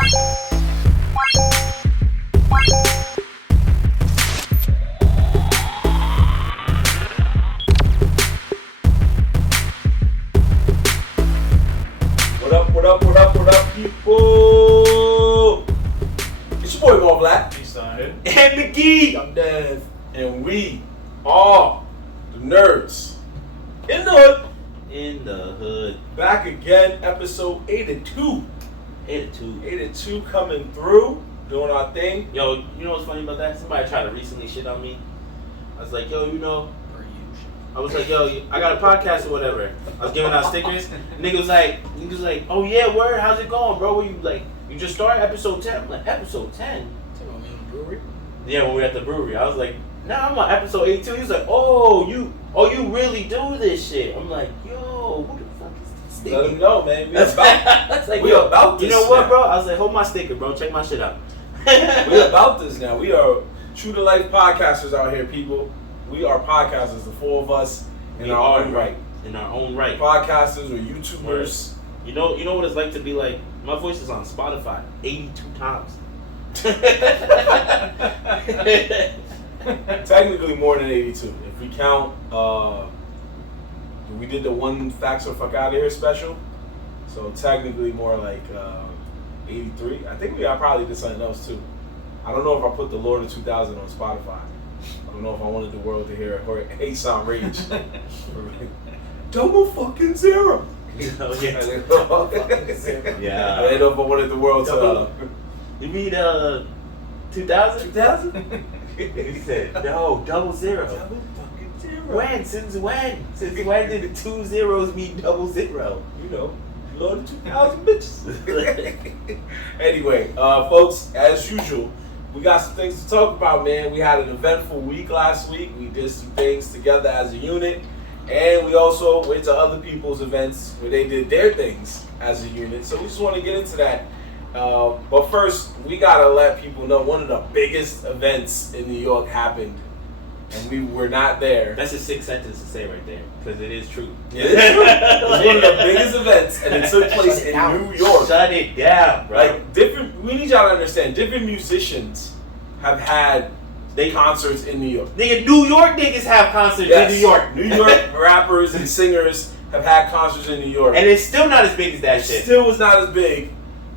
What up, people? It's your boy, More Black. And McGee. I'm Dev. And we are the Nerdz. In the hood. In the hood. Back again, episode 82. 82. 82 coming through, doing our thing. Yo, you know what's funny about that? Somebody tried to recently shit on me. I was like, yo, you know. I was like, yo, I got a podcast or whatever. I was giving out stickers. Nigga was like, oh yeah, word, how's it going, bro? Were you like, you just started episode 10? I'm like, episode 10? Brewery? Yeah, when we were at the brewery. I was like, nah, I'm on episode 82. He was like, oh, you really do this shit. I'm like, yo, who the fuck is this nigga? Let him know, man. We about this. You know what, now. bro? I was like, hold my sticker, bro. Check my shit out. We about this now. We are true to life podcasters out here, people. We are podcasters, the four of us in our own right. In our own right. Podcasters or YouTubers. You know what it's like to be like, my voice is on Spotify 82 times. Technically more than 82. If we count, we did the one Facts or Fuck Out of Here special. So technically more like 83. I think I probably did something else too. I don't know if I put the Lord of 2000 on Spotify. I don't know if I wanted the world to hear Aesop Rage. Double fucking zero. Oh, yeah. I didn't Yeah. know if I wanted the world to. You mean 2000? 2000? He said, no, double zero. Double fucking zero. When? Since when? Since when did 2 zeros mean double zero? You know, Lord of 2000 bitches. Anyway, folks, as usual, we got some things to talk about, man. We had an eventful week last week. We did some things together as a unit. And we also went to other people's events where they did their things as a unit. So we just want to get into that. But first, we got to let people know one of the biggest events in New York happened. And we were not there. That's a sick sentence to say right there, because it is true. It is true. It was one of the biggest events, and it took place in New York. Shut it down, bro. Like, we need y'all to understand, different musicians have had concerts in New York. Nigga, New York niggas have concerts in New York. New York rappers and singers have had concerts in New York. And it's still not as big as that shit. Still was not as big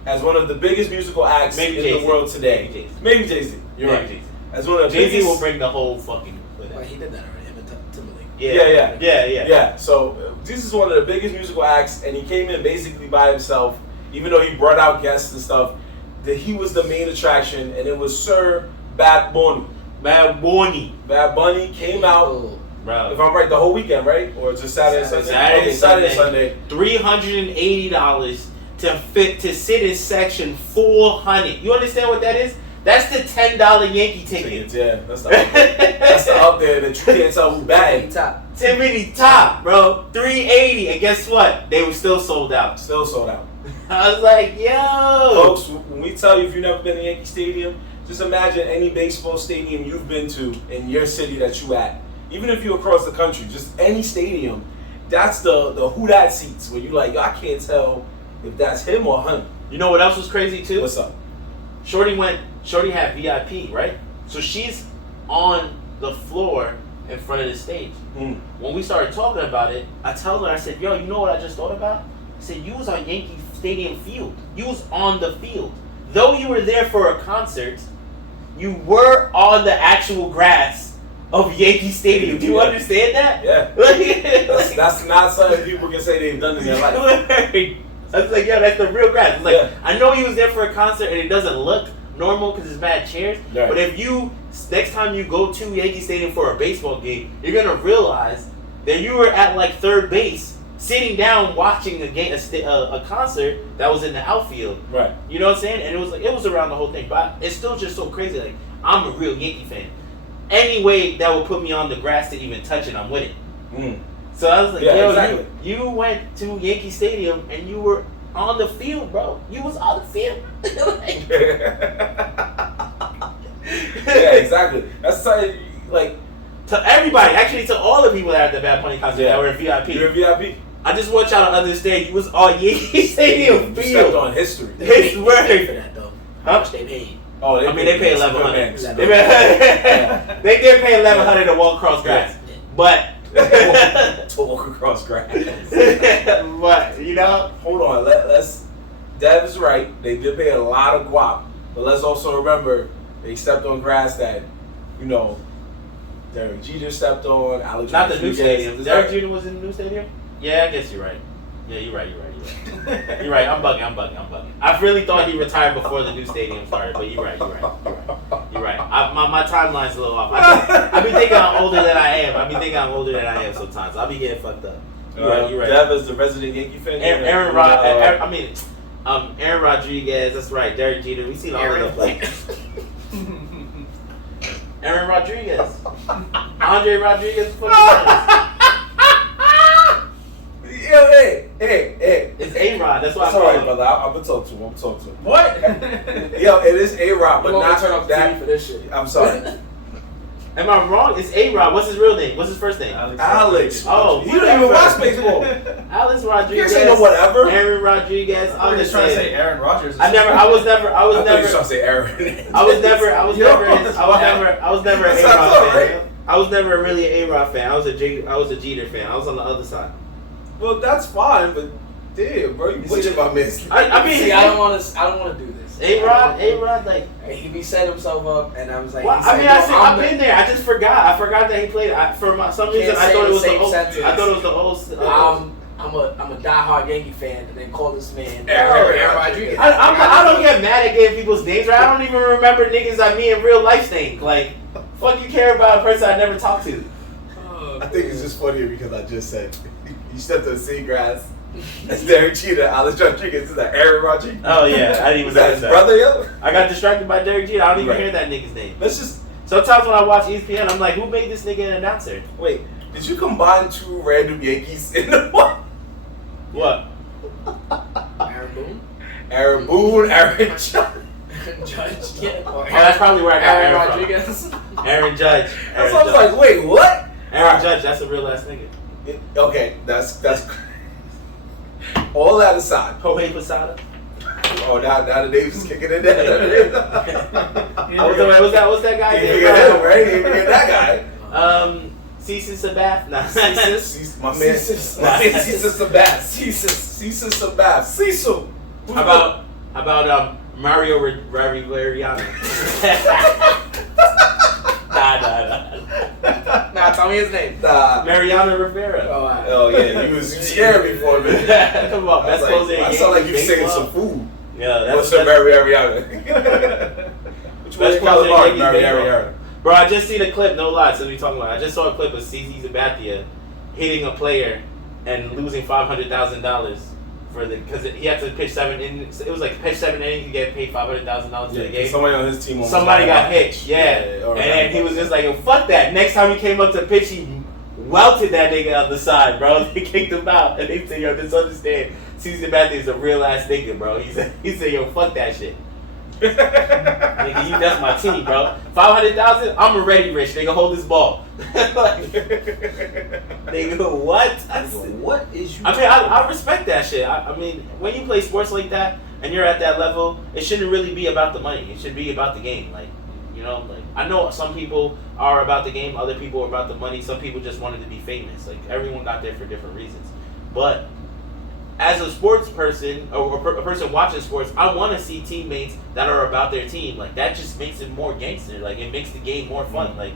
as one of the biggest musical acts in the world today. Maybe Jay-Z. You're right. Jay-Z. As one of the Jay-Z biggest... will bring the whole fucking... Well, he did that already. Him and Timberlake. Yeah. So this is one of the biggest musical acts, and he came in basically by himself, even though he brought out guests and stuff. That he was the main attraction, and it was Sir Bad Bunny. Bad Bunny came out, bro. If I'm right, the whole weekend, right? Or just Saturday and Sunday. $380 to sit in section 400. You understand what that is? That's the $10 Yankee ticket. Yeah, that's the up there that you can't tell who's batting. Tiffany top, bro. $380, and guess what? They were still sold out. I was like, yo. Folks, when we tell you if you've never been to Yankee Stadium, just imagine any baseball stadium you've been to in your city that you at. Even if you're across the country, just any stadium, that's the who that seats where you like, yo, I can't tell if that's him or him. You know what else was crazy too? What's up? Shorty had VIP, right? So she's on the floor in front of the stage. When we started talking about it, I told her, I said, yo, you know what I just thought about? I said, you was on Yankee Stadium field. You was on the field. Though you were there for a concert, you were on the actual grass of Yankee Stadium. Do you understand that? Yeah. That's not something people can say they've done in their life. I was like, yo, that's the real grass. It's like, I know he was there for a concert and it doesn't look normal because it's bad chairs. Right. But if next time you go to Yankee Stadium for a baseball game, you're going to realize that you were at like third base, sitting down watching a concert that was in the outfield. Right. You know what I'm saying? And it was around the whole thing. But it's still just so crazy. Like, I'm a real Yankee fan. Any way that would put me on the grass to even touch it, I'm with it. So I was like, yo, exactly. you went to Yankee Stadium and you were on the field, bro. You was on the field. Yeah, exactly. That's something, like... To everybody, actually to all the people that are at the Bad Bunny concert that were in VIP. You're in VIP? I just want y'all to understand, you was on Yankee Stadium You stepped field. on history. His They word. paid for that though. How Huh? much they paid? Oh, I mean, they paid $1,100. $1,100. They did pay $1,100 to walk across grass, but To walk across grass. but you know, Hold on, let's. Dev is right. They did pay a lot of guap, but let's also remember they stepped on grass that, you know, Derek Jeter stepped on. Alex not the new Rodriguez. stadium. Derek Jeter was in the new stadium. Yeah, I guess you're right. Yeah, you're right. You're right. I'm bugging. I really thought he retired before the new stadium started, but you're right. You're right. My timeline's a little off. I be thinking I'm older than I am sometimes. I'll be getting fucked up. You're right. Dev is the resident Yankee fan. Aaron Rodriguez. That's right. Derek Jeter. We seen all of them play. Aaron Rodriguez. Andre Rodriguez. Yo, hey. It's A-Rod. That's why It's I alright, call him. brother. I'm gonna talk to him. What? Yo, it is A-Rod, but You want me not to turn off the that. TV for this shit? I'm sorry. Am I wrong? It's A-Rod. What's his real name? What's his first name? Alex. Oh, He don't even watch baseball. Alex You Rodriguez. can't say no whatever. Aaron Rodriguez. I'm just trying to say Aaron Rodgers. I was never I thought you were trying to say Aaron. I was never an That sounds A-Rod alright. fan. I was never really an A-Rod fan. I was a Jeter fan. I was on the other side. Well, that's fine, but damn, bro, you butchered my miss. I mean, See, I don't want to do this. A-Rod, like. He set himself up, and I was like, Well, he's I like, mean, yo, I've been there. I just forgot. I forgot that he played. Some reason, I thought it was the old. I thought it was the old. I'm a diehard Yankee fan, and then call this man Aaron Rodriguez. I don't get mad at getting people's names right. I don't even remember niggas I mean in real life thing. Like, fuck you care about a person I never talked to. I think it's just funnier because I just said you stepped on seagrass. That's Derek Jeter. Alex Rodriguez is that Aaron Rodriguez. Oh yeah, I didn't even Is that know his that. brother, yo? I got distracted by Derek Jeter. I don't even Right. hear that nigga's name. Let's just Sometimes when I watch ESPN, I'm like, who made this nigga an announcer? wait. Did you combine two random Yankees in the one? What? Aaron Boone, Aaron Boone, Aaron Judge. Judge, yeah. Oh, that's probably where I got Aaron Aaron Rodriguez. from. Aaron Judge. That's what I was like, wait, what? Aaron Judge, that's a real ass nigga. Okay, that's all that aside. Jorge Posada. Oh, now the names is kicking in there. What's that guy? You ain't forget him, right? You ain't forget that guy. Cecil Sabath. Nah. My man. Cecil Sabath. Cecil Sabath. Cecil. How about Mario Riveriano? Nah. Nah, tell me his name. Nah. Mariano Rivera. Oh yeah, you scared me for a minute. Come on, best closer. I sound like you singing some food. Yeah, What's the Mary Ariana? Which one Best you call it, closer in Mary Yankees Ariana? Bro, I just seen a clip, no lie, so we talking about. I just saw a clip of CC Sabathia hitting a player and losing $500,000 for because he had to pitch 7 innings. It was like pitch 7 innings, you get paid $500,000 for the game. Somebody on his team. Somebody got hit, yeah. And he was just like, yo, fuck that. Next time he came up to pitch, he welted that nigga on the side, bro. They kicked him out, and they said, yo, just understand, CC Sabathia is a real ass nigga, bro. He said, yo, fuck that shit. Nigga, you that's my team, bro. $500,000, I'm already rich. Nigga, hold this ball. Like, nigga, what? What is you? I mean, I respect that shit. I mean, when you play sports like that and you're at that level, it shouldn't really be about the money. It should be about the game. Like, you know, like I know some people are about the game, other people are about the money. Some people just wanted to be famous. Like everyone got there for different reasons. But as a sports person or a person watching sports, I want to see teammates that are about their team. Like that just makes it more gangster. Like it makes the game more fun. Like,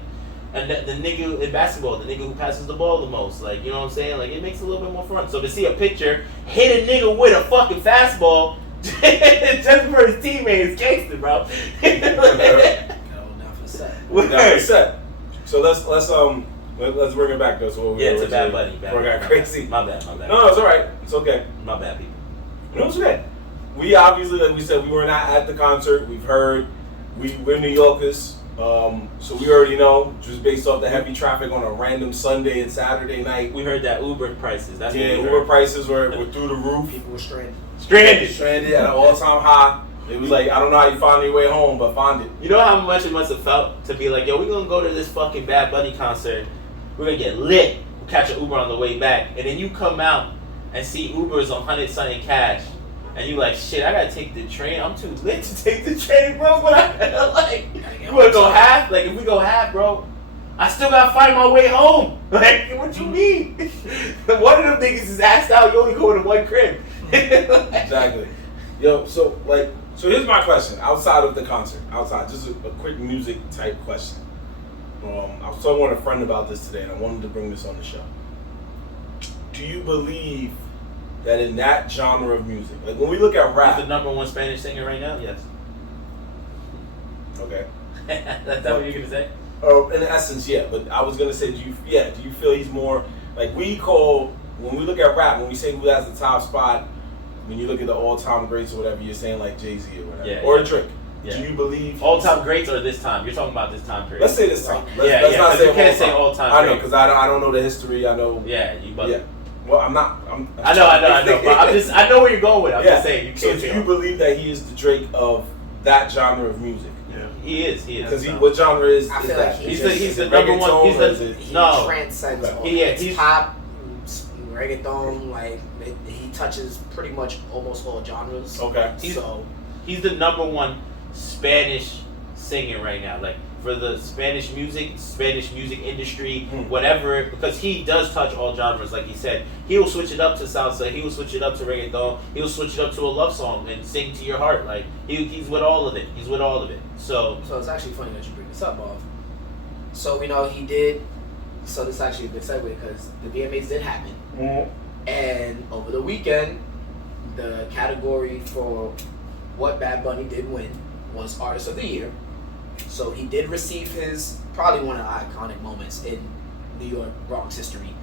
and the nigga in basketball, the nigga who passes the ball the most, like you know what I'm saying? Like it makes it a little bit more fun. So to see a picture hit a nigga with a fucking fastball just for his teammate is gangster, bro. No, not for set. So let's bring it back though. So Yeah, it's a bad buddy. Before it got crazy. My bad. No, it's all right. It's okay. My bad, people. No, it's okay. We obviously, like we said, we were not at the concert. We've heard we're New Yorkers, so we already know just based off the heavy traffic on a random Sunday and Saturday night. We heard that Uber prices. That's what we Uber heard. prices were through the roof. People were stranded. Stranded at an all-time high. It was like, I don't know how you find your way home, but find it. You know how much it must have felt to be like, yo, we're gonna go to this fucking Bad Bunny concert. We're gonna get lit. We'll catch an Uber on the way back, and then you come out and see Ubers on 100 Sunny Cash, and you like, shit, I gotta take the train. I'm too lit to take the train, bro. But I like, you wanna go half? Like, if we go half, bro, I still gotta find my way home. Like, what you mean? One of them niggas is asked out. You only go to one crib. Exactly. Yo, so here's my question. Outside of the concert, just a quick music type question. I was talking with a friend about this today, and I wanted to bring this on the show. Do you believe that in that genre of music, like when we look at rap, He's the number one Spanish singer right now? Yes. Okay. That's what you're gonna say? In essence, yeah. But I was gonna say, do you feel he's more like when we look at rap, when we say who has the top spot, when you look at the all-time greats or whatever, you're saying like Jay-Z or whatever, or Drake. Yeah. Do you believe all-time greats or this time? You're talking about this time period. Let's say this time. Let's not say you can't say all-time. I know because I don't know the history. I know. Yeah, you. But yeah. Well, I'm not. I know. But I know where you're going with it. I'm just saying. You can't. So do you believe that he is the Drake of that genre of music? Yeah. He is. Because what genre is I feel that? like He's the number one. He transcends all. He's pop, reggaeton, like he touches pretty much almost all genres. Okay. He's the number one Spanish singer right now. Like for the Spanish music industry, whatever, because he does touch all genres. Like he said, he will switch it up to salsa, he will switch it up to reggaeton, he will switch it up to a love song and sing to your heart. Like he's with all of it. He's with all of it. So it's actually funny that you bring this up, Bob. So he did. So this is actually a good segue because the VMAs did happen, and over the weekend, the category for what Bad Bunny did win was Artist of the Year. So he did receive his probably one of the iconic moments in New York Bronx history.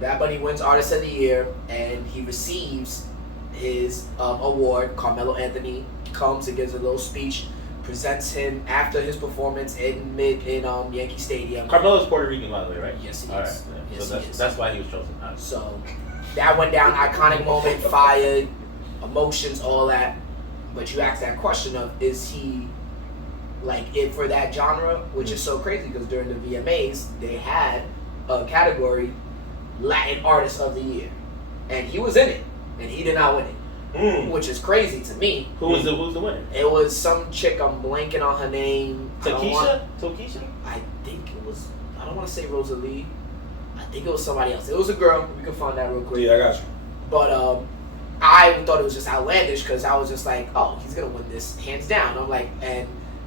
Bad Bunny wins Artist of the Year, and he receives his award. Carmelo Anthony comes and gives a little speech, presents him after his performance in Yankee Stadium. Carmelo's Puerto Rican, by the way, right? Yes, he is. All right. Yeah. Yes, so that's why he was chosen. Right. So that went down, iconic moment, fire, emotions, all that. But you asked that question of, is he like it for that genre, which is so crazy because during the VMAs they had a category Latin Artist of the Year, and he was in it, and he did not win it, which is crazy to me. Who's the winner? It was some chick. I'm blanking on her name. Tokisha? I think it was. I don't want to say Rosalie. I think it was somebody else. It was a girl. We can find that real quick. Yeah, I got you. But I thought it was just outlandish because I was just like, oh, he's gonna win this hands down. I'm like,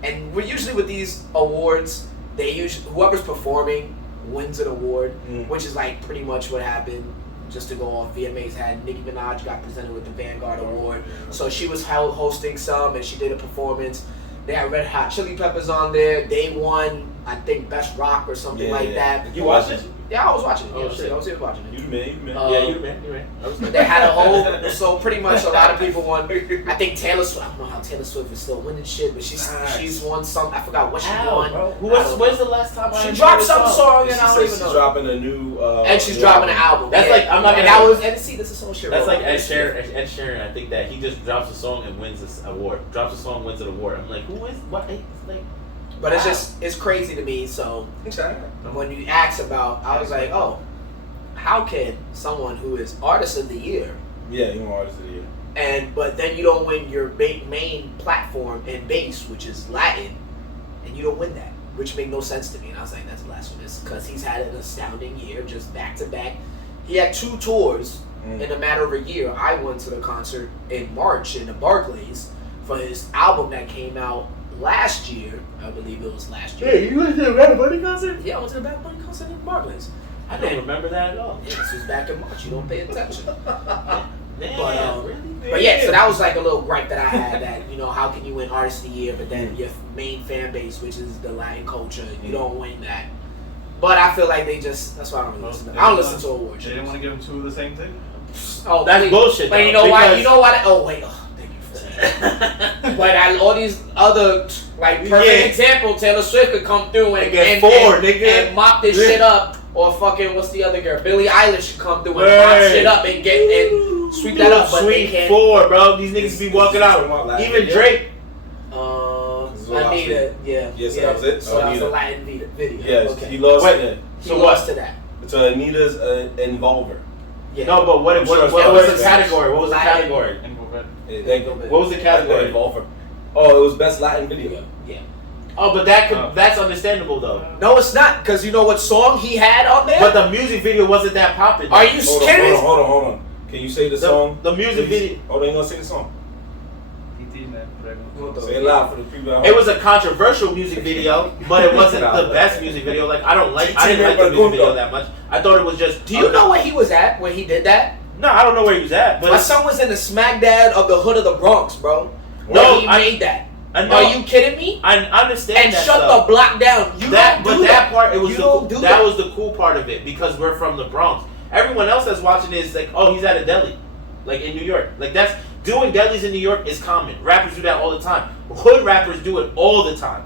and we're usually with these awards, whoever's performing wins an award, which is like pretty much what happened. Just to go off, VMAs had Nicki Minaj got presented with the Vanguard Award, so she was hosting some and she did a performance. They had Red Hot Chili Peppers on there. They won, I think, Best Rock or something like that. You watched it? Yeah, I was watching it. Oh, shit. I was watching it. You the man. Yeah, you the man. They had a whole, so pretty much a lot of people won. I think Taylor Swift, I don't know how Taylor Swift is still winning shit, but she's won some, I forgot what she won. When's the last time she dropped some song and I don't even know. She's dropping a new and she's dropping an album. That's like, I'm not gonna, and see, this is so shit. That's like Ed Sheeran. I think that he just drops a song and wins this award. Drops a song, wins an award. I'm like, who is, what? It's like, but it's crazy to me. So when you asked about, I was like, oh, how can someone who is Artist of the Year? Yeah, you want Artist of the Year. But then you don't win your main platform and base, which is Latin, and you don't win that, which made no sense to me. And I was like, that's blasphemous, because he's had an astounding year, just back to back. He had 2 tours in a matter of a year. I went to the concert in March in the Barclays for his album that came out last year. I believe it was last year. Hey, you went to the Bad Bunny concert? Yeah, I went to the Bad Bunny concert in Barclays. I don't remember that at all. Yeah, this was back in March. You don't pay attention. Damn, but yeah, so that was like a little gripe that I had, that, how can you win Artist of the Year, but then your main fan base, which is the Latin culture, you don't win that. But I feel like that's why I don't really listen to I don't listen to awards. They didn't want to give them 2 of the same thing? Oh, that's bullshit. But you know why? You know why? Oh, wait. Oh, thank you for saying that. But all these other, like, perfect example, Taylor Swift could come through and mop this shit up. Or fucking, what's the other girl? Billie Eilish should come through and mop shit up and sweep that up. But Sweet 4, bro. These niggas be walking out. Even Drake. Anita, yeah. Yes, that was it. So that was the Latin video. Yes, okay. He lost to that. So Anita's Involver. Yeah. No, but what was the category? What was the Latin. category? What was the category? Oh, it was best Latin video. Yeah. Oh, but that's understandable though. No, it's not, because you know what song he had on there? But the music video wasn't that popular. Are you kidding? Hold on. Can you say the song? The music video. Hold on, you gonna say the song? Say it loud for the people at home. It was a controversial music video, but it wasn't the best music video. Like I didn't like the music video that much. I thought it was just. Do you know where he was at when he did that? No, I don't know where he was at. But my son was in the smack dab of the hood of the Bronx, bro. No, he made that. Are you kidding me? I understand and that. Shut stuff. the block down. That part, it was that was the cool part of it because we're from the Bronx. Everyone else that's watching it is like, oh, he's at a deli, like in New York. Like that's doing delis in New York is common. Rappers do that all the time. Hood rappers do it all the time.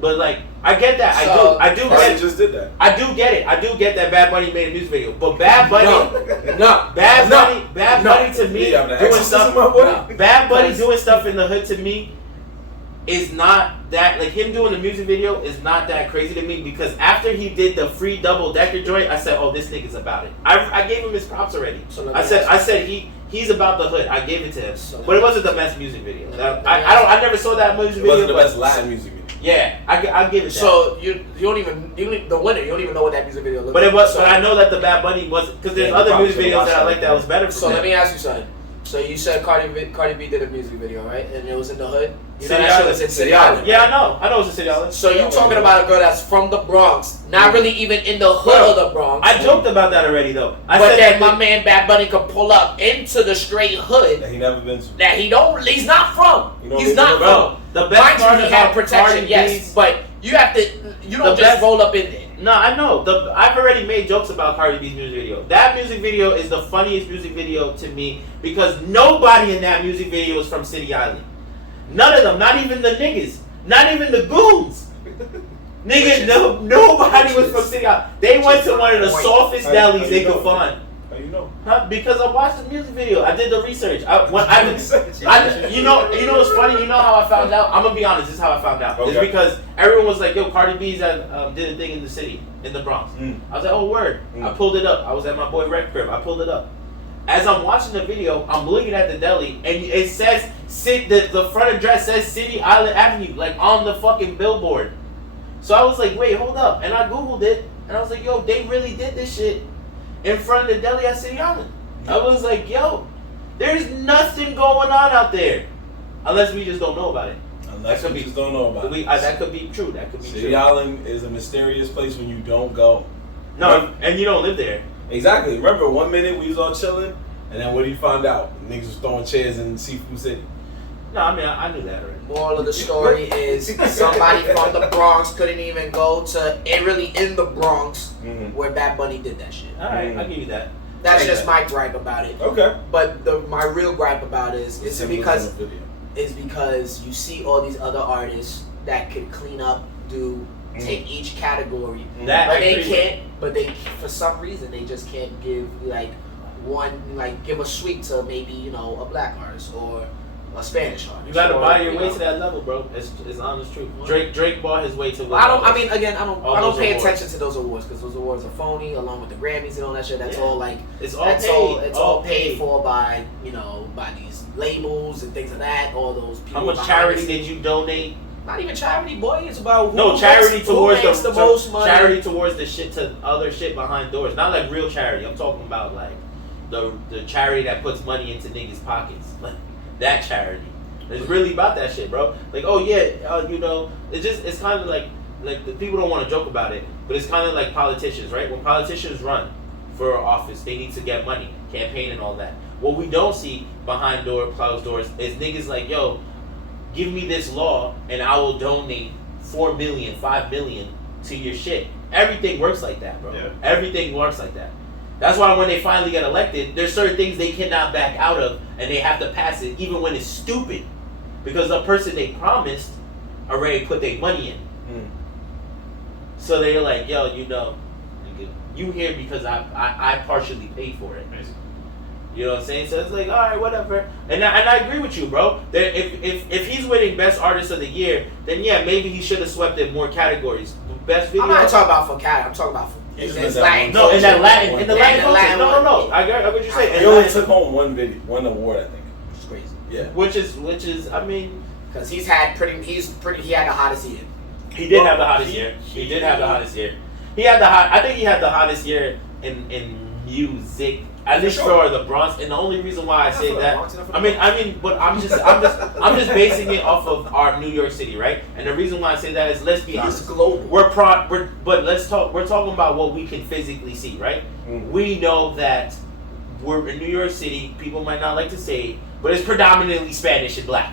But like, I get that. I do. Get just did that. I do get it. I do get that Bad Bunny made a music video. But Bad Bunny, Bad Bunny to me doing stuff. Bad Bunny doing stuff in the hood to me is not that, like him doing the music video is not that crazy to me because after he did the free double decker joint, I said, oh, this nigga's about it. I gave him his props already. So I said he's about the hood. I gave it to him, but it wasn't the best music video. I never saw that music video. It wasn't the best Latin music video. Yeah, I give it. So you don't even the winner. You don't even know what that music video looked like. But I know that the Bad Bunny wasn't because there's other music videos that I like that was better. So let me ask you something. So you said Cardi B did a music video, right? And it was in the hood. You know that shit was in City Island. Yeah, I know. I know it's in City Island. So you talking about a girl that's from the Bronx, not really even in the hood of the Bronx. I joked about that already, though. But then my man Bad Bunny could pull up into the straight hood that he never been to. That he's not from. He's not from. The best part about protection, yes, but you have to. You don't just roll up in there. No, I know. I've already made jokes about Cardi B's music video. That music video is the funniest music video to me because nobody in that music video is from City Island. None of them. Not even the niggas. Not even the goons. Niggas, nobody was from City Island. They went to one of the softest delis they could find. How you know? Because I watched the music video. I did the research. You know what's funny? You know how I found out? I'm gonna be honest. This is how I found out. Okay. It's because everyone was like, "Yo, Cardi B's did a thing in the city, in the Bronx." I was like, "Oh, word!" I pulled it up. I was at my boy Rec crib. I pulled it up. As I'm watching the video, I'm looking at the deli, and it says the front address says City Island Avenue, like on the fucking billboard. So I was like, "Wait, hold up!" And I googled it, and I was like, "Yo, they really did this shit in front of the deli at City Island." I was like, yo, there's nothing going on out there. Unless we just don't know about it. Unless we just don't know about it. That could be true. That could be true. City Island is a mysterious place when you don't go. No, and you don't live there. Exactly. Remember, 1 minute we was all chilling, and then what did you find out? Niggas was throwing chairs in Seafood City. No, I mean, I knew that already. Moral of the story is somebody from the Bronx couldn't even go to really in the Bronx where Bad Bunny did that shit. All right, I'll give you that. That's just my gripe about it. Okay. But my real gripe about it is because you see all these other artists that could clean up, take each category. But they for some reason they just can't give give a sweep to maybe a black artist or a Spanish artist. You gotta buy your way to that level, bro. It's honest truth. Drake bought his way to. I don't pay attention to those awards because those awards are phony, along with the Grammys and all that shit. That's all it's all paid for by by these labels and things like that. All those people. How much charity did you donate? Not even charity, boy. It's about charity towards the most money. Charity towards the shit to other shit behind doors. Not like real charity. I'm talking about like the charity that puts money into niggas' pockets. Like that charity. It's really about that shit, bro. Like, oh yeah, it's kind of like the people don't want to joke about it, but it's kind of like politicians, right? When politicians run for office, they need to get money, campaign and all that. What we don't see behind closed doors is niggas like, yo, give me this law and I will donate 4 million, 5 million to your shit. Everything works like that, bro. Yeah. Everything works like that. That's why when they finally get elected, there's certain things they cannot back out of and they have to pass it even when it's stupid. Because the person they promised already put their money in. So they're like, yo, you here because I partially paid for it. You know what I'm saying? So it's like, all right, whatever. And I agree with you, bro. That if he's winning Best Artist of the Year, then yeah, maybe he should have swept in more categories. Best Video. I'm not talking about for cat. I'm talking about He just It's did like- No, in that Latin, one in the thing. Latin the culture. Latin No, one. I get what you're saying. He only took home one award, I think. Which is crazy. Yeah. Which is, I mean, Because he had the hottest year. he did have the hottest year. He did have the hottest year. I think he had the hottest year in music, at least for the Bronx. And the only reason why I say that, but I'm just basing it off of our New York City, right? And the reason why I say that is, let's be He's honest, global. we're talking about what we can physically see, right? Mm. We know that we're in New York City. People might not like to say it, but it's predominantly Spanish and black.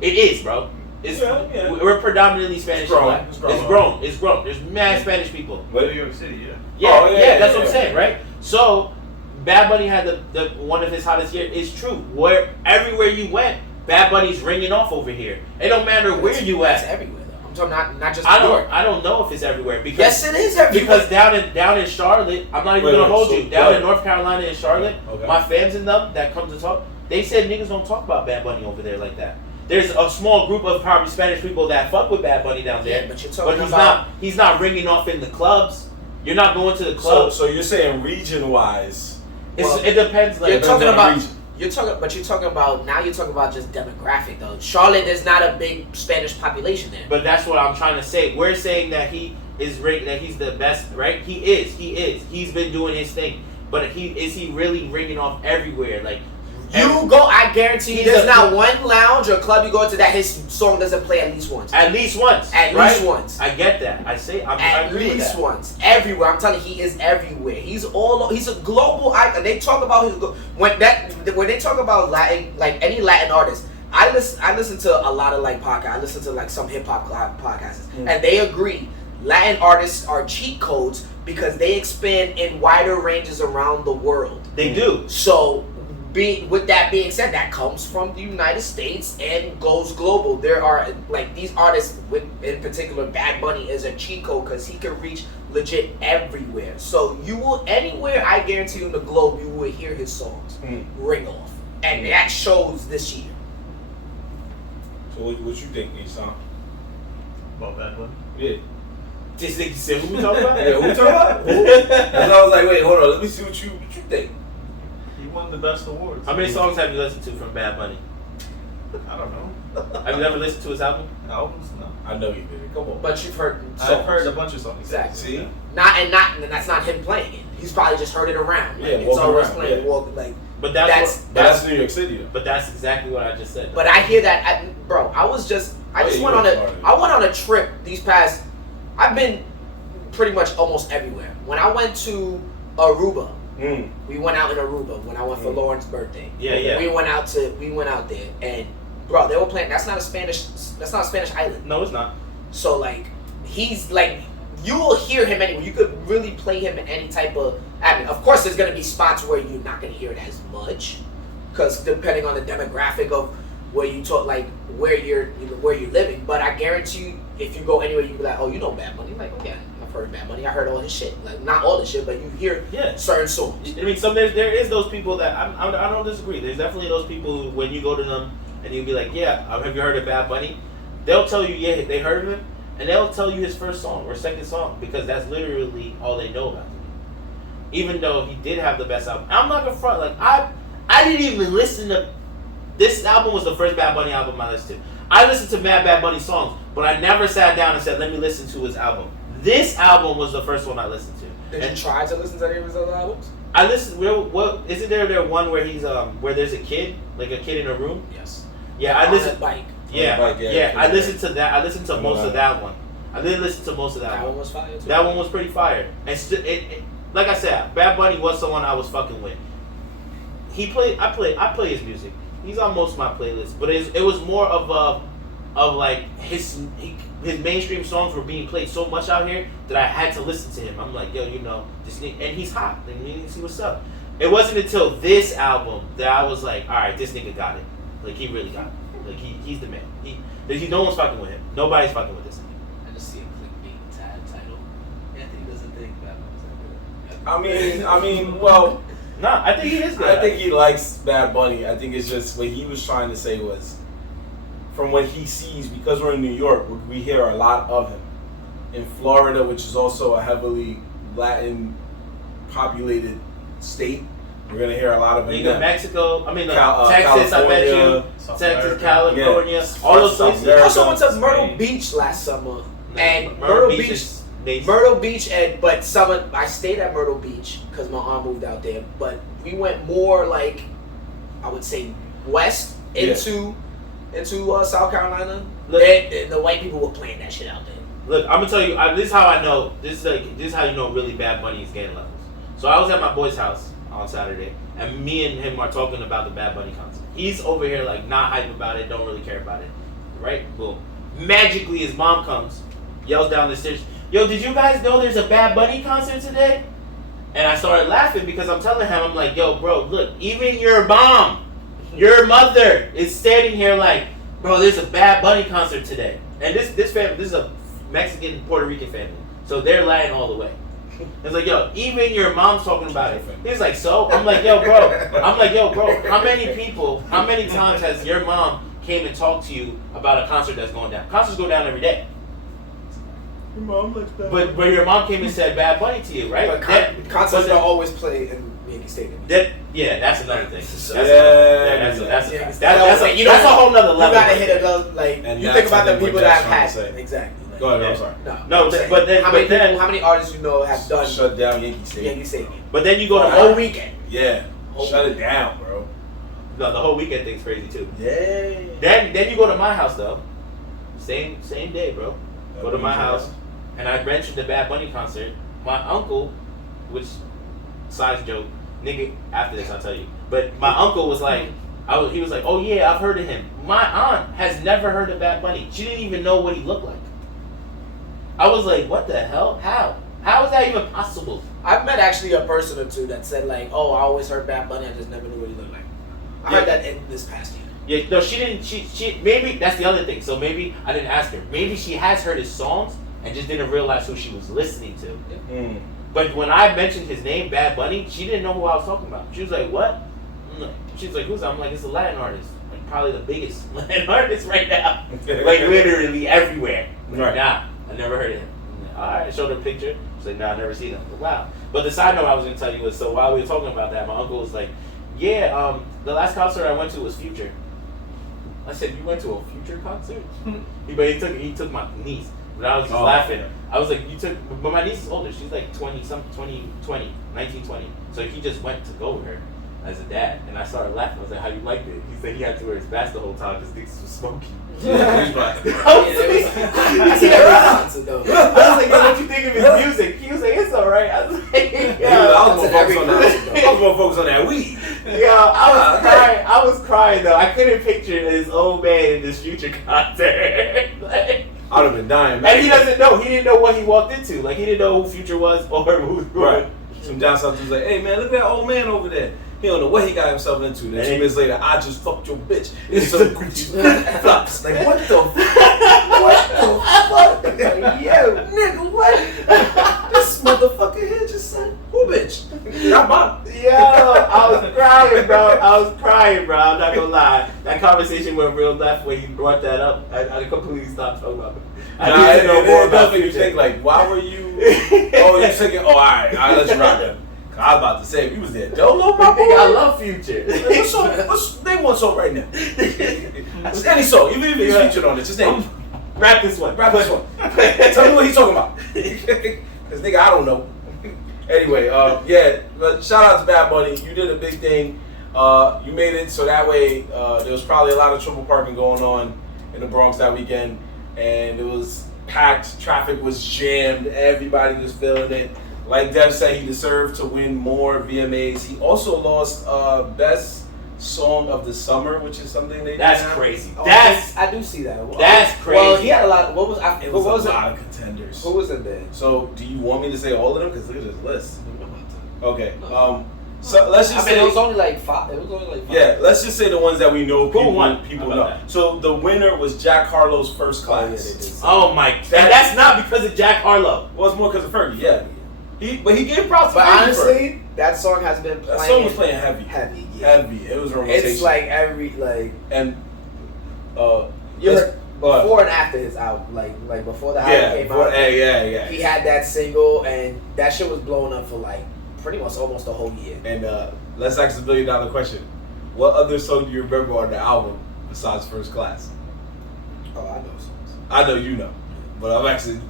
It is, bro. Yeah. We're predominantly Spanish and black. It's grown. There's mad Spanish people. New York City, yeah. Yeah, that's what I'm saying, right? So, Bad Bunny had the one of his hottest years. It's true. Where everywhere you went, Bad Bunny's ringing off over here. It don't matter where you It's at. everywhere though. I'm talking not just New York. I don't know if it's everywhere because Yes, it is everywhere. because down in Charlotte, I'm not even gonna hold you. Down in North Carolina and Charlotte, Okay. my fans and them that come to talk, they said niggas don't talk about Bad Bunny over there like that. There's a small group of probably Spanish people that fuck with Bad Bunny down there, Yeah, but you're talking he's about not ringing off in the clubs. You're not going to the clubs. So you're saying region-wise? It depends. Like, you're talking depends on the about region. you're talking about just demographic though. Charlotte, there's not a big Spanish population there. But that's what I'm trying to say. We're saying that he is that he's the best, right? He is. He's been doing his thing. But is he really ringing off everywhere? Like I guarantee you, there's not one lounge or club you go to that his song doesn't play at least once. At least once. At right? least once. I get that. I agree with least that. once. Everywhere. I'm telling you, he is everywhere. He's a global icon. They talk about when they talk about Latin, like any Latin artist. I listen to a lot of like podcasts. I listen to like some hip hop podcasts, and they agree Latin artists are cheat codes because they expand in wider ranges around the world. They do. So, with that being said, that comes from the United States and goes global. There are like these artists, in particular, Bad Bunny is a cheat code because he can reach legit everywhere. So you will anywhere, I guarantee you, in the globe, you will hear his songs ring off, and that shows this year. So what you think, Isan? About Bad Bunny? Yeah. This nigga said, who we talking about? Yeah, who we talking about? And I was like, wait, hold on, let me see what you think. He won the best awards. How many songs have you listened to from Bad Bunny? I don't know. Have you ever listened to his album? Albums? No. I know you did it. Come on. But you've heard songs. I've heard a bunch of songs. Exactly. See? Yeah. And that's not him playing it. He's probably just heard it around. Like, Yeah, it's walking always around, playing. yeah. Walking like. But That's New York City though. But that's exactly what I just said. But I hear that, bro. I went on a trip these past. I've been pretty much almost everywhere. When I went to Aruba, we went out in Aruba when I went for Lauren's birthday. Yeah. We went out there, and bro, they were playing. That's not a Spanish island. No, it's not. So like, he's like, you will hear him anywhere. You could really play him in any type of. I mean, of course, there's gonna be spots where you're not gonna hear it as much, because depending on the demographic of where you talk, like where you're living. But I guarantee you, if you go anywhere, you be like, oh, you know Bad Bunny. Like, oh yeah, I've heard Bad Bunny. I heard all his shit. Like, not all the shit, but you hear certain songs. I mean, there is those people that I don't disagree. There's definitely those people who, when you go to them and you be like, yeah, have you heard of Bad Bunny? They'll tell you, yeah, they heard of him, and they'll tell you his first song or second song because that's literally all they know about him. Even though he did have the best album, I'm not gonna front. Like I didn't even listen to. This album was the first Bad Bunny album I listened to. I listened to Bad Bunny songs, but I never sat down and said, let me listen to his album. This album was the first one I listened to. Did you try to listen to any of his other albums? I listened. What isn't there one where he's where there's a kid, like a kid in a room? Yes. Yeah, I listened. Bike. Yeah. I listened to that. I listened to most of that one. I didn't listen to most of that one. That one was fire too. That one was pretty fire. And like I said, Bad Bunny was someone I was fucking with. I play his music. He's on most of my playlists, but it was more of like his mainstream songs were being played so much out here that I had to listen to him. I'm like, yo, this nigga, and he's hot. And you need to see what's up. It wasn't until this album that I was like, all right, this nigga got it. Like, he really got it. Like, he's the man. No one's fucking with him. Nobody's fucking with this nigga. I just see a clickbait title. Anthony doesn't think Bad Bunny's that good. I mean, well, Nah, I think he is good. I think he likes Bad Bunny. I think it's just what he was trying to say was, from what he sees, because we're in New York, we hear a lot of him. In Florida, which is also a heavily Latin populated state. We're gonna hear a lot of You got Mexico. I mean, Texas. California, I bet you. South Texas, America. California. All those South places. I America. also went to Myrtle Spain. Beach last summer, and Myrtle Myrtle Beach Beach, is amazing. Myrtle Beach, but I stayed at Myrtle Beach because my aunt moved out there. But we went more like, I would say, west into South Carolina. Look, The white people were playing that shit out there. Look, I'm gonna tell you. This is how I know. This is how you know really Bad Bunny is getting levels. So I was at my boy's house on Saturday, and me and him are talking about the Bad Bunny concert. He's over here like not hype about it, don't really care about it, right? Boom. Magically, his mom comes, yells down the stairs, "Yo, did you guys know there's a Bad Bunny concert today?" And I started laughing because I'm telling him, I'm like, "Yo, bro, look, even your mom, your mother is standing here like, bro, there's a Bad Bunny concert today." And this family, this is a Mexican Puerto Rican family, so they're Latin all the way. It's like, yo, even your mom's talking about it. He's like, so? I'm like, yo, bro. How many times has your mom came and talked to you about a concert that's going down? Concerts go down every day. Your mom likes Bad But your mom came and said Bad Bunny to you, right? But concerts don't always play in Yankee Stadium. That's another thing. That's a whole nother level. You gotta hit it up, like, And you think about the what people Jeff's that trying have to had say. exactly. Go ahead, I'm sorry. How many artists you know have done Shut down Yankee Stadium. Yankee Stadium? But then you go The to whole weekend. Yeah. Shut it down, bro. No, the whole weekend thing's crazy too. Yeah. Then you go to my house though. Same day, bro. Go to my house, and I mentioned the Bad Bunny concert. My uncle, which size joke, nigga. After this, I'll tell you. But my uncle was like, he was like, oh yeah, I've heard of him. My aunt has never heard of Bad Bunny. She didn't even know what he looked like. I was like, what the hell? How? How is that even possible? I've met actually a person or two that said like, oh, I always heard Bad Bunny, I just never knew what he looked like. I heard that in this past year. Yeah, no, she didn't. She maybe that's the other thing. So maybe I didn't ask her. Maybe she has heard his songs and just didn't realize who she was listening to. But when I mentioned his name, Bad Bunny, she didn't know who I was talking about. She was like, "What?" She was like, "Who's?" I'm like, "It's a Latin artist, like probably the biggest Latin artist right now, like literally everywhere." Right. Nah, I never heard of him. All right, I showed her a picture. She's like, "Nah, I never seen him." Like, wow. But the side note I was gonna tell you was, so while we were talking about that, my uncle was like, "Yeah, the last concert I went to was Future." I said, "You went to a Future concert?" But he took my niece. But I was just laughing. I was like, but my niece is older. She's like 19, 20. So he just went to go with her as a dad. And I started laughing. I was like, how you liked it? He said he had to wear his mask the whole time because things was smoky. I was like, yo, what you think of his music? He was like, it's alright. I was like, I was more focused on that weed. Yeah, I was crying though. I couldn't picture this old man in this Future concert. Like, I'd have been dying, man. and he doesn't know. He didn't know what he walked into. Like, he didn't know who Future was or who. Right. Some down south was like, hey man, look at that old man over there. He don't know what he got himself into. Then 2 minutes later, I just fucked your bitch. It's so Gucci flops. Like, what the fuck? What the fuck? Like, yo, nigga, what? This motherfucker here just said, who bitch? Not mine. Yo, I was crying, bro. I'm not gonna lie. That conversation went real left when you brought that up. I completely stopped talking about it. I need to know more about you think, like, why were you? Oh, you thinking? Oh, all right, let's rock that. I was about to say, if you was there, Dolo, my boy. I love Future. Let's name one song right now. Just any song, even if he's featured on it, just name it. Rap this one. Tell me what he's talking about. Because nigga, I don't know. Anyway, yeah, but shout out to Bad Bunny. You did a big thing. You made it so that way there was probably a lot of triple parking going on in the Bronx that weekend. And it was packed. Traffic was jammed. Everybody was feeling it. Like Dev said, he deserved to win more VMAs. He also lost Best Song of the Summer, which is something they That's did. crazy. I do see that. That's crazy. Well, he had a lot. What was a lot of contenders. Who was in there? So, do you want me to say all of them? Because look at this list. Okay. So let's just say it was only like 5. Yeah, let's just say the ones that we know. Who won? People know. So the winner was Jack Harlow's First Class. Oh my! And that's not because of Jack Harlow. Well, it's more because of Fergie. Yeah. But he gave props to But Fergie. honestly, that song has been playing. That song was playing heavy. Yeah. Heavy. It was a rotation. It's like every like. And before and after his album, like before the album came out, he had that single, and that shit was blowing up for like pretty much almost the whole year. And let's ask the $1 billion question: what other song do you remember on the album besides First Class? Oh, I know songs. I know you know, but I'm actually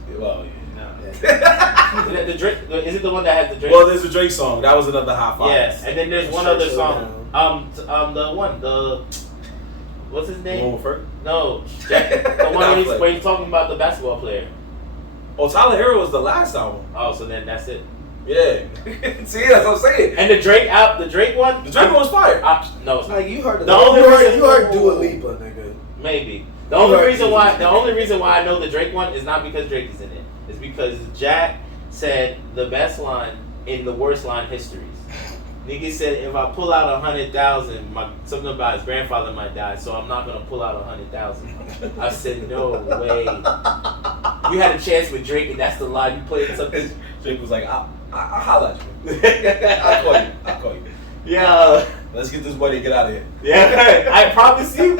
The Drake, is it the one that has the Drake? Well, there's a Drake song. That was another high five. Yes, and then there's one other song. What's his name? The one with Ferg? No, the one where he's talking about the basketball player. Oh, Tyler Hero was the last album. Oh, so then that's it. Yeah. See, that's what I'm saying. And the Drake one? The Drake one was fire. No, it's not. Like you heard you heard Dua Lipa, nigga. Maybe. The only reason why I know the Drake one is not because Drake is in it. It's because Jack said the best line in the worst line histories. Nigga said, if I pull out 100,000, something about his grandfather might die, so I'm not gonna pull out 100,000. I said, no way. You had a chance with Drake, and that's the line you played. Something. Drake was like, I'll holler at you. I'll call you. Yeah. Let's get this money and get out of here. Yeah. I promise you,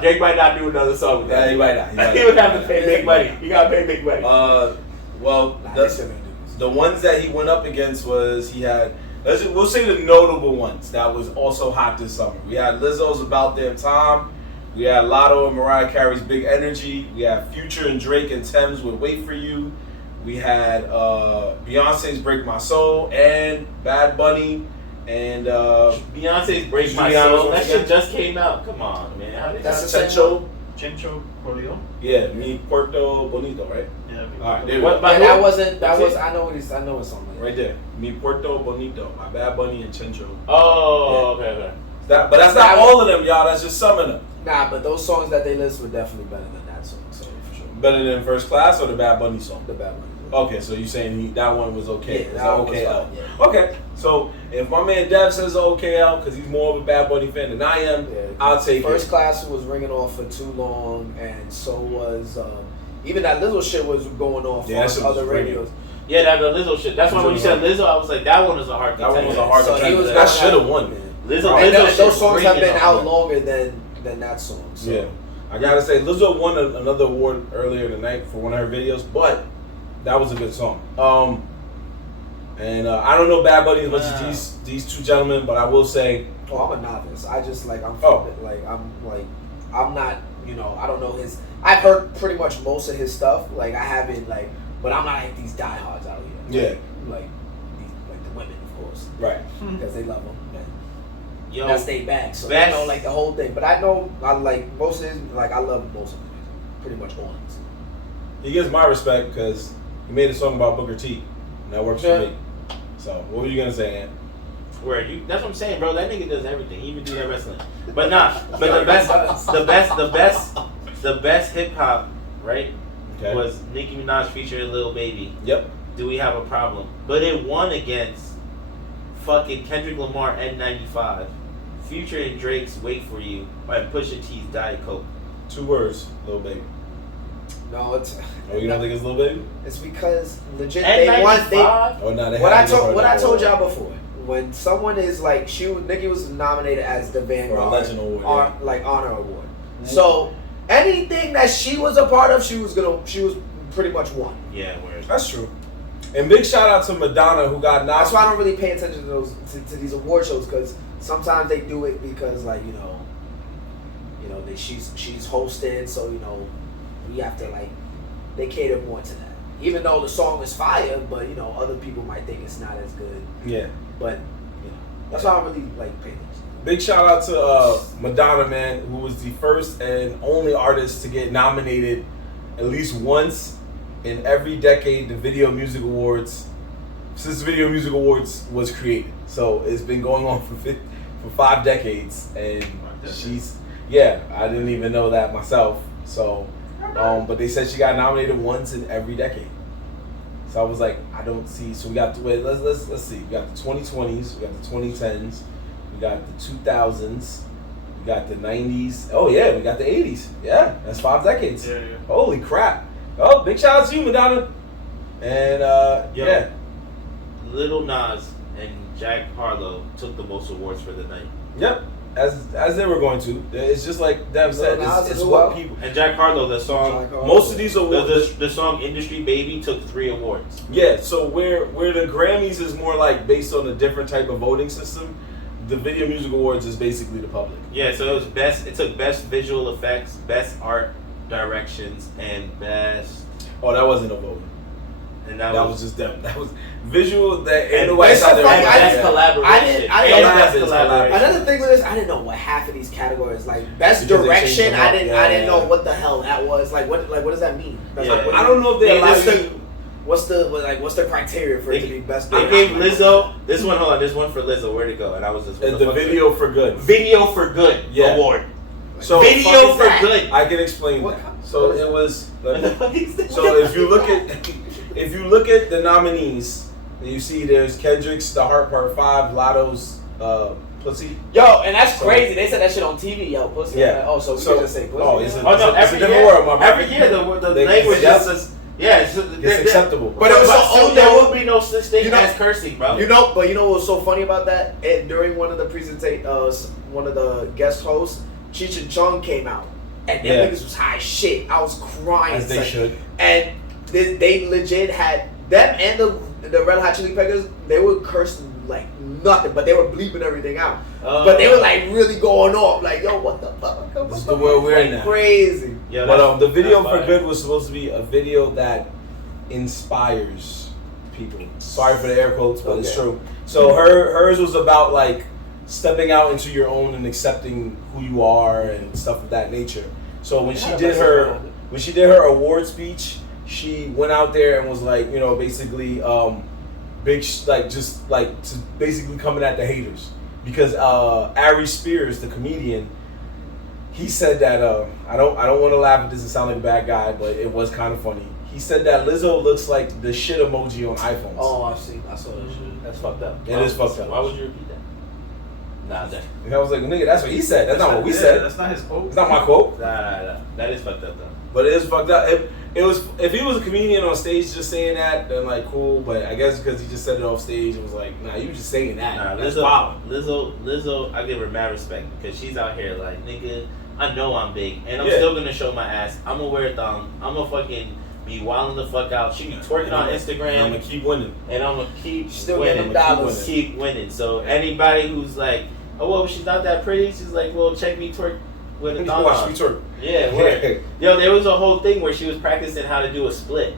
Drake might not do another song with that. Yeah, he might not. He would have to pay big money. He gotta pay big money. Well, the ones that he went up against was he had. We'll say the notable ones that was also hot this summer. We had Lizzo's About Damn Time. We had Lotto and Mariah Carey's Big Energy. We had Future and Drake and Thames with Wait For You. We had Beyonce's Break My Soul and Bad Bunny and Beyonce's Break My Soul. That shit just came out. Come on, man. That's Chencho Corleone. Yeah, Mi Puerto Bonito, right? Yeah. All right, there we go. go. I know what song that is. Right there. Mi Puerto Bonito by Bad Bunny and Chencho. Oh, yeah. Okay. But that's not all of them, y'all. That's just some of them. Nah, but those songs that they list were definitely better than that song. So for sure. Better than First Class or the Bad Bunny song? The Bad Bunny. Okay, so you're saying that one was okay. Yeah, that one okay. was fine, yeah. Okay, so if my man Dev says OKL because he's more of a Bad Bunny fan than I am, I'll take First Class was ringing off for too long, and so was even that Lizzo shit was going off on other radios. Yeah, that the Lizzo shit. That's why when you said Lizzo, I was like, that one was a hard contender. That one was a hard contender. That should have won, man. Lizzo those songs have been out longer than that song. So. Yeah, I gotta say, Lizzo won another award earlier tonight for one of her videos, but that was a good song. And I don't know Bad Bunny as much as these two gentlemen, but I will say, I'm a novice. I just I'm not, I don't know his. I've heard pretty much most of his stuff. I haven't but I'm not like these diehards out here. Yeah. Like the women, of course. Right. Because they love him. Yo, that's they back. So they know the whole thing. But I know I like most of his. I love most of his music. Pretty much all of his. He gets my respect because he made a song about Booker T. And that works for me. So what were you gonna say, Ant? That's what I'm saying, bro. That nigga does everything. He even do that wrestling. But the best hip hop, right? Okay. Was Nicki Minaj featuring Lil Baby. Yep. Do We Have a Problem? But it won against fucking Kendrick Lamar N95, Future and Drake's Wait For You, and Pusha T's Diet Coke. 2 words, Lil Baby. No, it's. Oh, you don't think it's Lil Baby? It's because legit N95? What I told y'all before. When someone is Nicki was nominated as the Vanguard Legend Award, honor award. Mm-hmm. So anything that she was a part of, she was pretty much won. Yeah, word. That's true. And big shout out to Madonna who got nominated. That's why I don't really pay attention to those to these award shows because sometimes they do it because she's hosting, so we have to they cater more to that. Even though the song is fire, but other people might think it's not as good. Yeah. But that's why I don't really pay attention. Big shout out to Madonna, man, who was the first and only artist to get nominated at least once in every decade the Video Music Awards since the Video Music Awards was created. So it's been going on for 5 decades, and I didn't even know that myself. So, but they said she got nominated once in every decade. So I was like, I don't see. So we got let's see. We got the 2020s, we got the 2010s, we got the 2000s, we got the 90s. Oh yeah, we got the 80s. Yeah, that's 5 decades. Yeah. Holy crap! Oh, big shout out to you, Madonna. And Lil Nas and Jack Harlow took the most awards for the night. Yep. as they were going to. It's just like Dev said. It's what people. And Jack Harlow, the song. Most of these awards. The song "Industry Baby" took 3 awards. Yeah. So where the Grammys is more like based on a different type of voting system, the Video Music Awards is basically the public. Yeah. So it was best. It took best visual effects, best art directions, and best. Oh, that wasn't a vote. And that was just them. That was visual. That and nobody saw there. Best collaboration. Another thing with this, I didn't know what half of these categories like best direction. I didn't know what the hell that was. Like what does that mean? I don't know if they allow you. What's the criteria for it to be best? They gave Lizzo this one. Hold on, this one for Lizzo. Where'd it go? And I was just the video for good. Video for good award. So video for good. I can explain that. So it was. So if you look at the nominees, you see there's Kendrick's The Heart Part 5, Lotto's Pussy. Yo, and that's crazy. They said that shit on TV, yo, Pussy. Yeah. We can just say Pussy. Oh, it's a every different year, word, every year the language is it's acceptable. But it was so there will be no such thing as cursing, bro. You know what was so funny about that? During one of the one of the guest hosts, Cheech and Chong came out. And them niggas was high as shit. I was crying. As they should. And they legit had them and the Red Hot Chili Peppers. They were cursing like nothing, but they were bleeping everything out. But they were like really going off, like, yo, what the fuck? This is the world we're in now. Crazy. Yeah, but the video for good was supposed to be a video that inspires people. Sorry for the air quotes, but it's true. So hers was about like stepping out into your own and accepting who you are and stuff of that nature. So when she did her award speech, she went out there and was like, you know, basically basically coming at the haters because Ari Spears, the comedian, he said that I don't want to laugh at this and sound like a bad guy, but it was kind of funny. He said that Lizzo looks like the shit emoji on iPhones. Oh, I saw that shit. That's fucked up. It is fucked up. Why would you repeat that? Nah, I was like, nigga, that's what he said. That's not what we said. That's not his quote. It's not my quote. Nah. That is fucked up though. But it is fucked up. If he was a comedian on stage just saying that, then like cool. But I guess because he just said it off stage, it was like, nah, you just saying that. Nah, Lizzo, I give her mad respect because she's out here like, nigga, I know I'm big and I'm still gonna show my ass. I'm gonna wear a thong. I'm gonna fucking be wilding the fuck out. She be twerking on Instagram. And I'm gonna keep winning. And I'm gonna keep still winning. $dollars. Keep winning. So anybody who's like, oh well, she's not that pretty. She's like, well, check me twerk with a thong. Watch me twerk. Yeah, word. Yo, there was a whole thing where she was practicing how to do a split.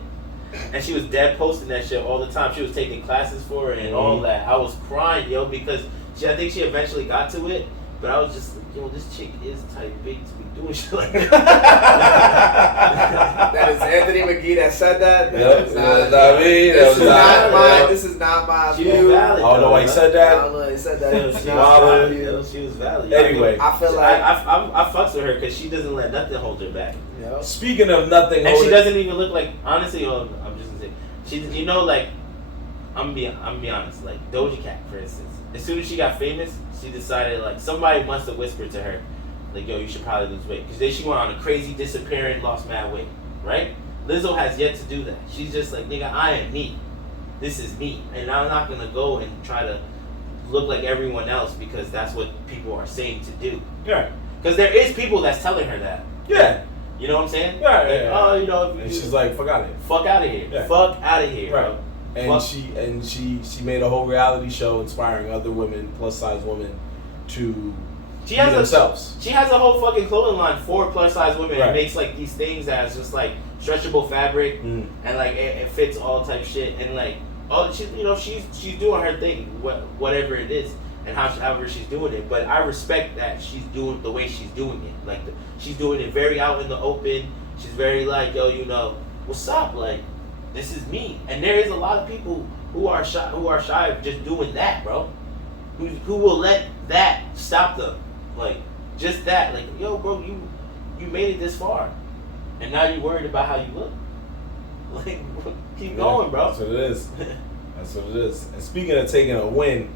And she was dead posting that shit all the time. She was taking classes for it and all that. I was crying, yo, because I think she eventually got to it. But I was just like, yo, this chick is type big to be doing shit like that. That is Anthony McGee that said that. This is not my She view. was valid. I don't know why he said that. I don't know. He said that. She was valid. Anyway, I feel like I fucks with her because she doesn't let nothing hold her back. Yep. Speaking of nothing, And she doesn't even look like, honestly, I'm just gonna say, she, you know, like, I'm gonna be honest, like Doja Cat, for instance. As soon as she got famous, she decided, like, somebody must have whispered to her, like, yo, you should probably lose weight. Because then she went on a crazy disappearing, lost mad weight, right? Lizzo has yet to do that. She's just like, nigga, I am me. This is me. And I'm not gonna go and try to look like everyone else because that's what people are saying to do. Yeah. Because there is people that's telling her that. Yeah. You know what I'm saying? Yeah, like, yeah. oh, you know. And she's like, fuck out of here. Fuck out of here. Yeah. Fuck out of here. Right. Bro. And she made a whole reality show inspiring other women, plus size women, to be themselves. She has a whole fucking clothing line for plus size women. Right. It makes like these things that's just like stretchable fabric and like it fits all type shit and like she's doing her thing, whatever it is. And however she's doing it, but I respect that she's doing the way she's doing it. Like she's doing it very out in the open. She's very like, yo, you know, what's up? Like, this is me. And there is a lot of people who are shy of just doing that, bro. Who will let that stop them? Like, just that. Like, yo, bro, you made it this far, and now you're worried about how you look. Like, keep going, bro. That's what it is. That's what it is. And speaking of taking a win,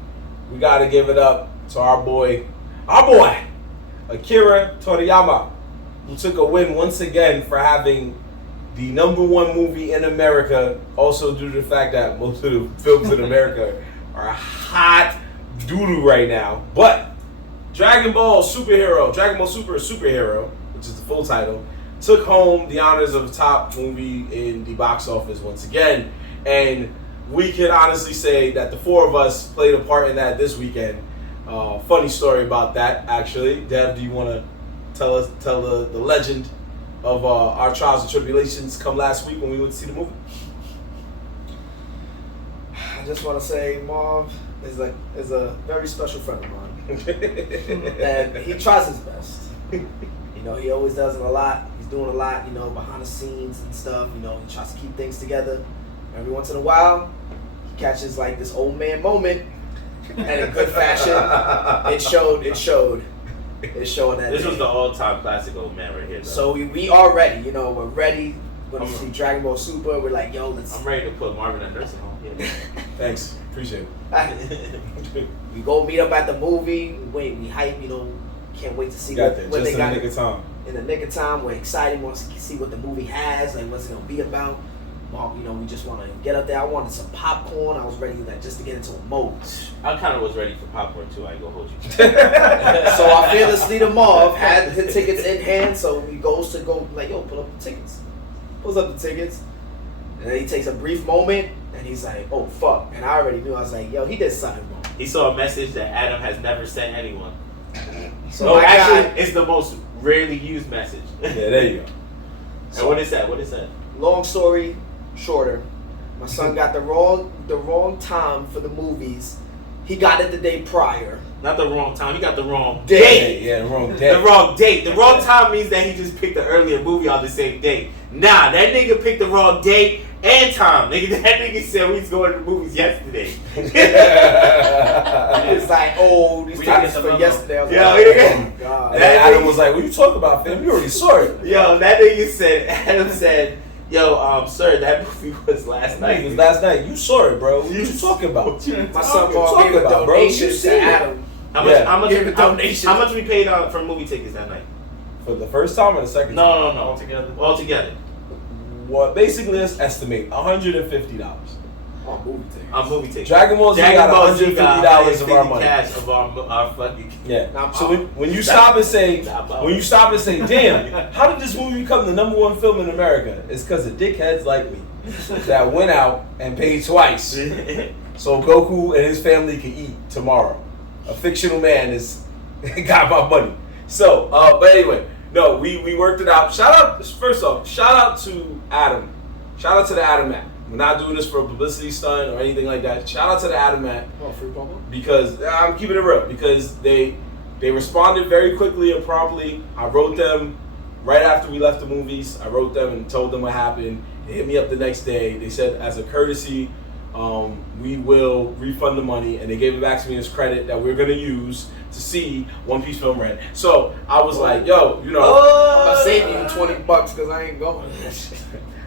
we got to give it up to our boy, Akira Toriyama, who took a win once again for having the #1 movie in America, also due to the fact that most of the films in America are hot doo-doo right now. But Dragon Ball Super Superhero, which is the full title, took home the honors of top movie in the box office once again. And we can honestly say that the four of us played a part in that this weekend. Funny story about that, actually. Dev, do you want to tell the legend of our trials and tribulations come last week when we went to see the movie? I just want to say Marv is a very special friend of mine. And he tries his best. You know, he always does a lot. He's doing a lot, you know, behind the scenes and stuff. You know, he tries to keep things together. Every once in a while, he catches like this old man moment, and in good fashion, it showed that This day. was the all-time classic old man right here, though. So we are ready. You know, we're ready. We're going to see Dragon Ball Super. We're like, yo, let's. I'm ready to put Marvin in nursing home. Yeah. Thanks. Appreciate it. We go meet up at the movie. We hype. You know, can't wait to see Got that. what Just they got. in the nick of time. In the nick of time, we're excited. We want to see what the movie has, like what's it gonna be about. Well, you know, we just want to get up there. I wanted some popcorn. I was ready just to get into a mode. I kind of was ready for popcorn too. I ain't gonna hold you. So our fearless leader Marv had the tickets in hand, so he goes to go like, yo, pull up the tickets. Pulls up the tickets, and then he takes a brief moment, and he's like, oh fuck. And I already knew. I was like, yo, he did something wrong. He saw a message that Adam has never sent anyone. So No, my actually, guy, it's the most rarely used message. Yeah, there you go. And what is that? What is that? long story shorter, my son got the wrong time for the movies. He got it the day prior. Not the wrong time. He got the wrong Day. date. Yeah, the wrong day. The wrong date. The wrong time means that he just picked the earlier movie on the same day. Nah, that nigga picked the wrong date and time. Nigga, that nigga said we was going to the movies yesterday. It's like, oh, these We tickets didn't for get the yesterday. I was Yeah, like, yeah. oh my god. And then Adam was like, what you talking about, fam? You already saw it. Yo, that nigga said, Adam said, yo, sir, that movie was last It night. was last night. You saw it, bro. What you talking about? My son Paul talking gave a about, bro? donation You to seen it. Adam. How much? Yeah. How much? Give a donation. How much we paid for movie tickets that night? For the first time or the second time? No. All together. All together. What? Basically, let's estimate $150. Oh, movie tickets. On movie tickets. Dragon Ball Z got $150 of our money. Cash of our fucking. Yeah. Now, So when you stop and say, Nah, damn, how did this movie become the #1 film in America? It's because of dickheads like me that went out and paid twice, so Goku and his family can eat tomorrow. A fictional man is got my money. So, but anyway, no, we worked it out. Shout out to Adam. Shout out to the Adam app. We're not doing this for a publicity stunt or anything like that. Shout out to the Adam app. Oh, free promo? Because I'm keeping it real. Because they responded very quickly and promptly. I wrote them right after we left the movies. I wrote them and told them what happened. They hit me up the next day. They said, as a courtesy, we will refund the money, and they gave it back to me as credit that we're gonna use to see One Piece Film Red. So I was like, yo, you know, I'm gonna save you $20 because I ain't going.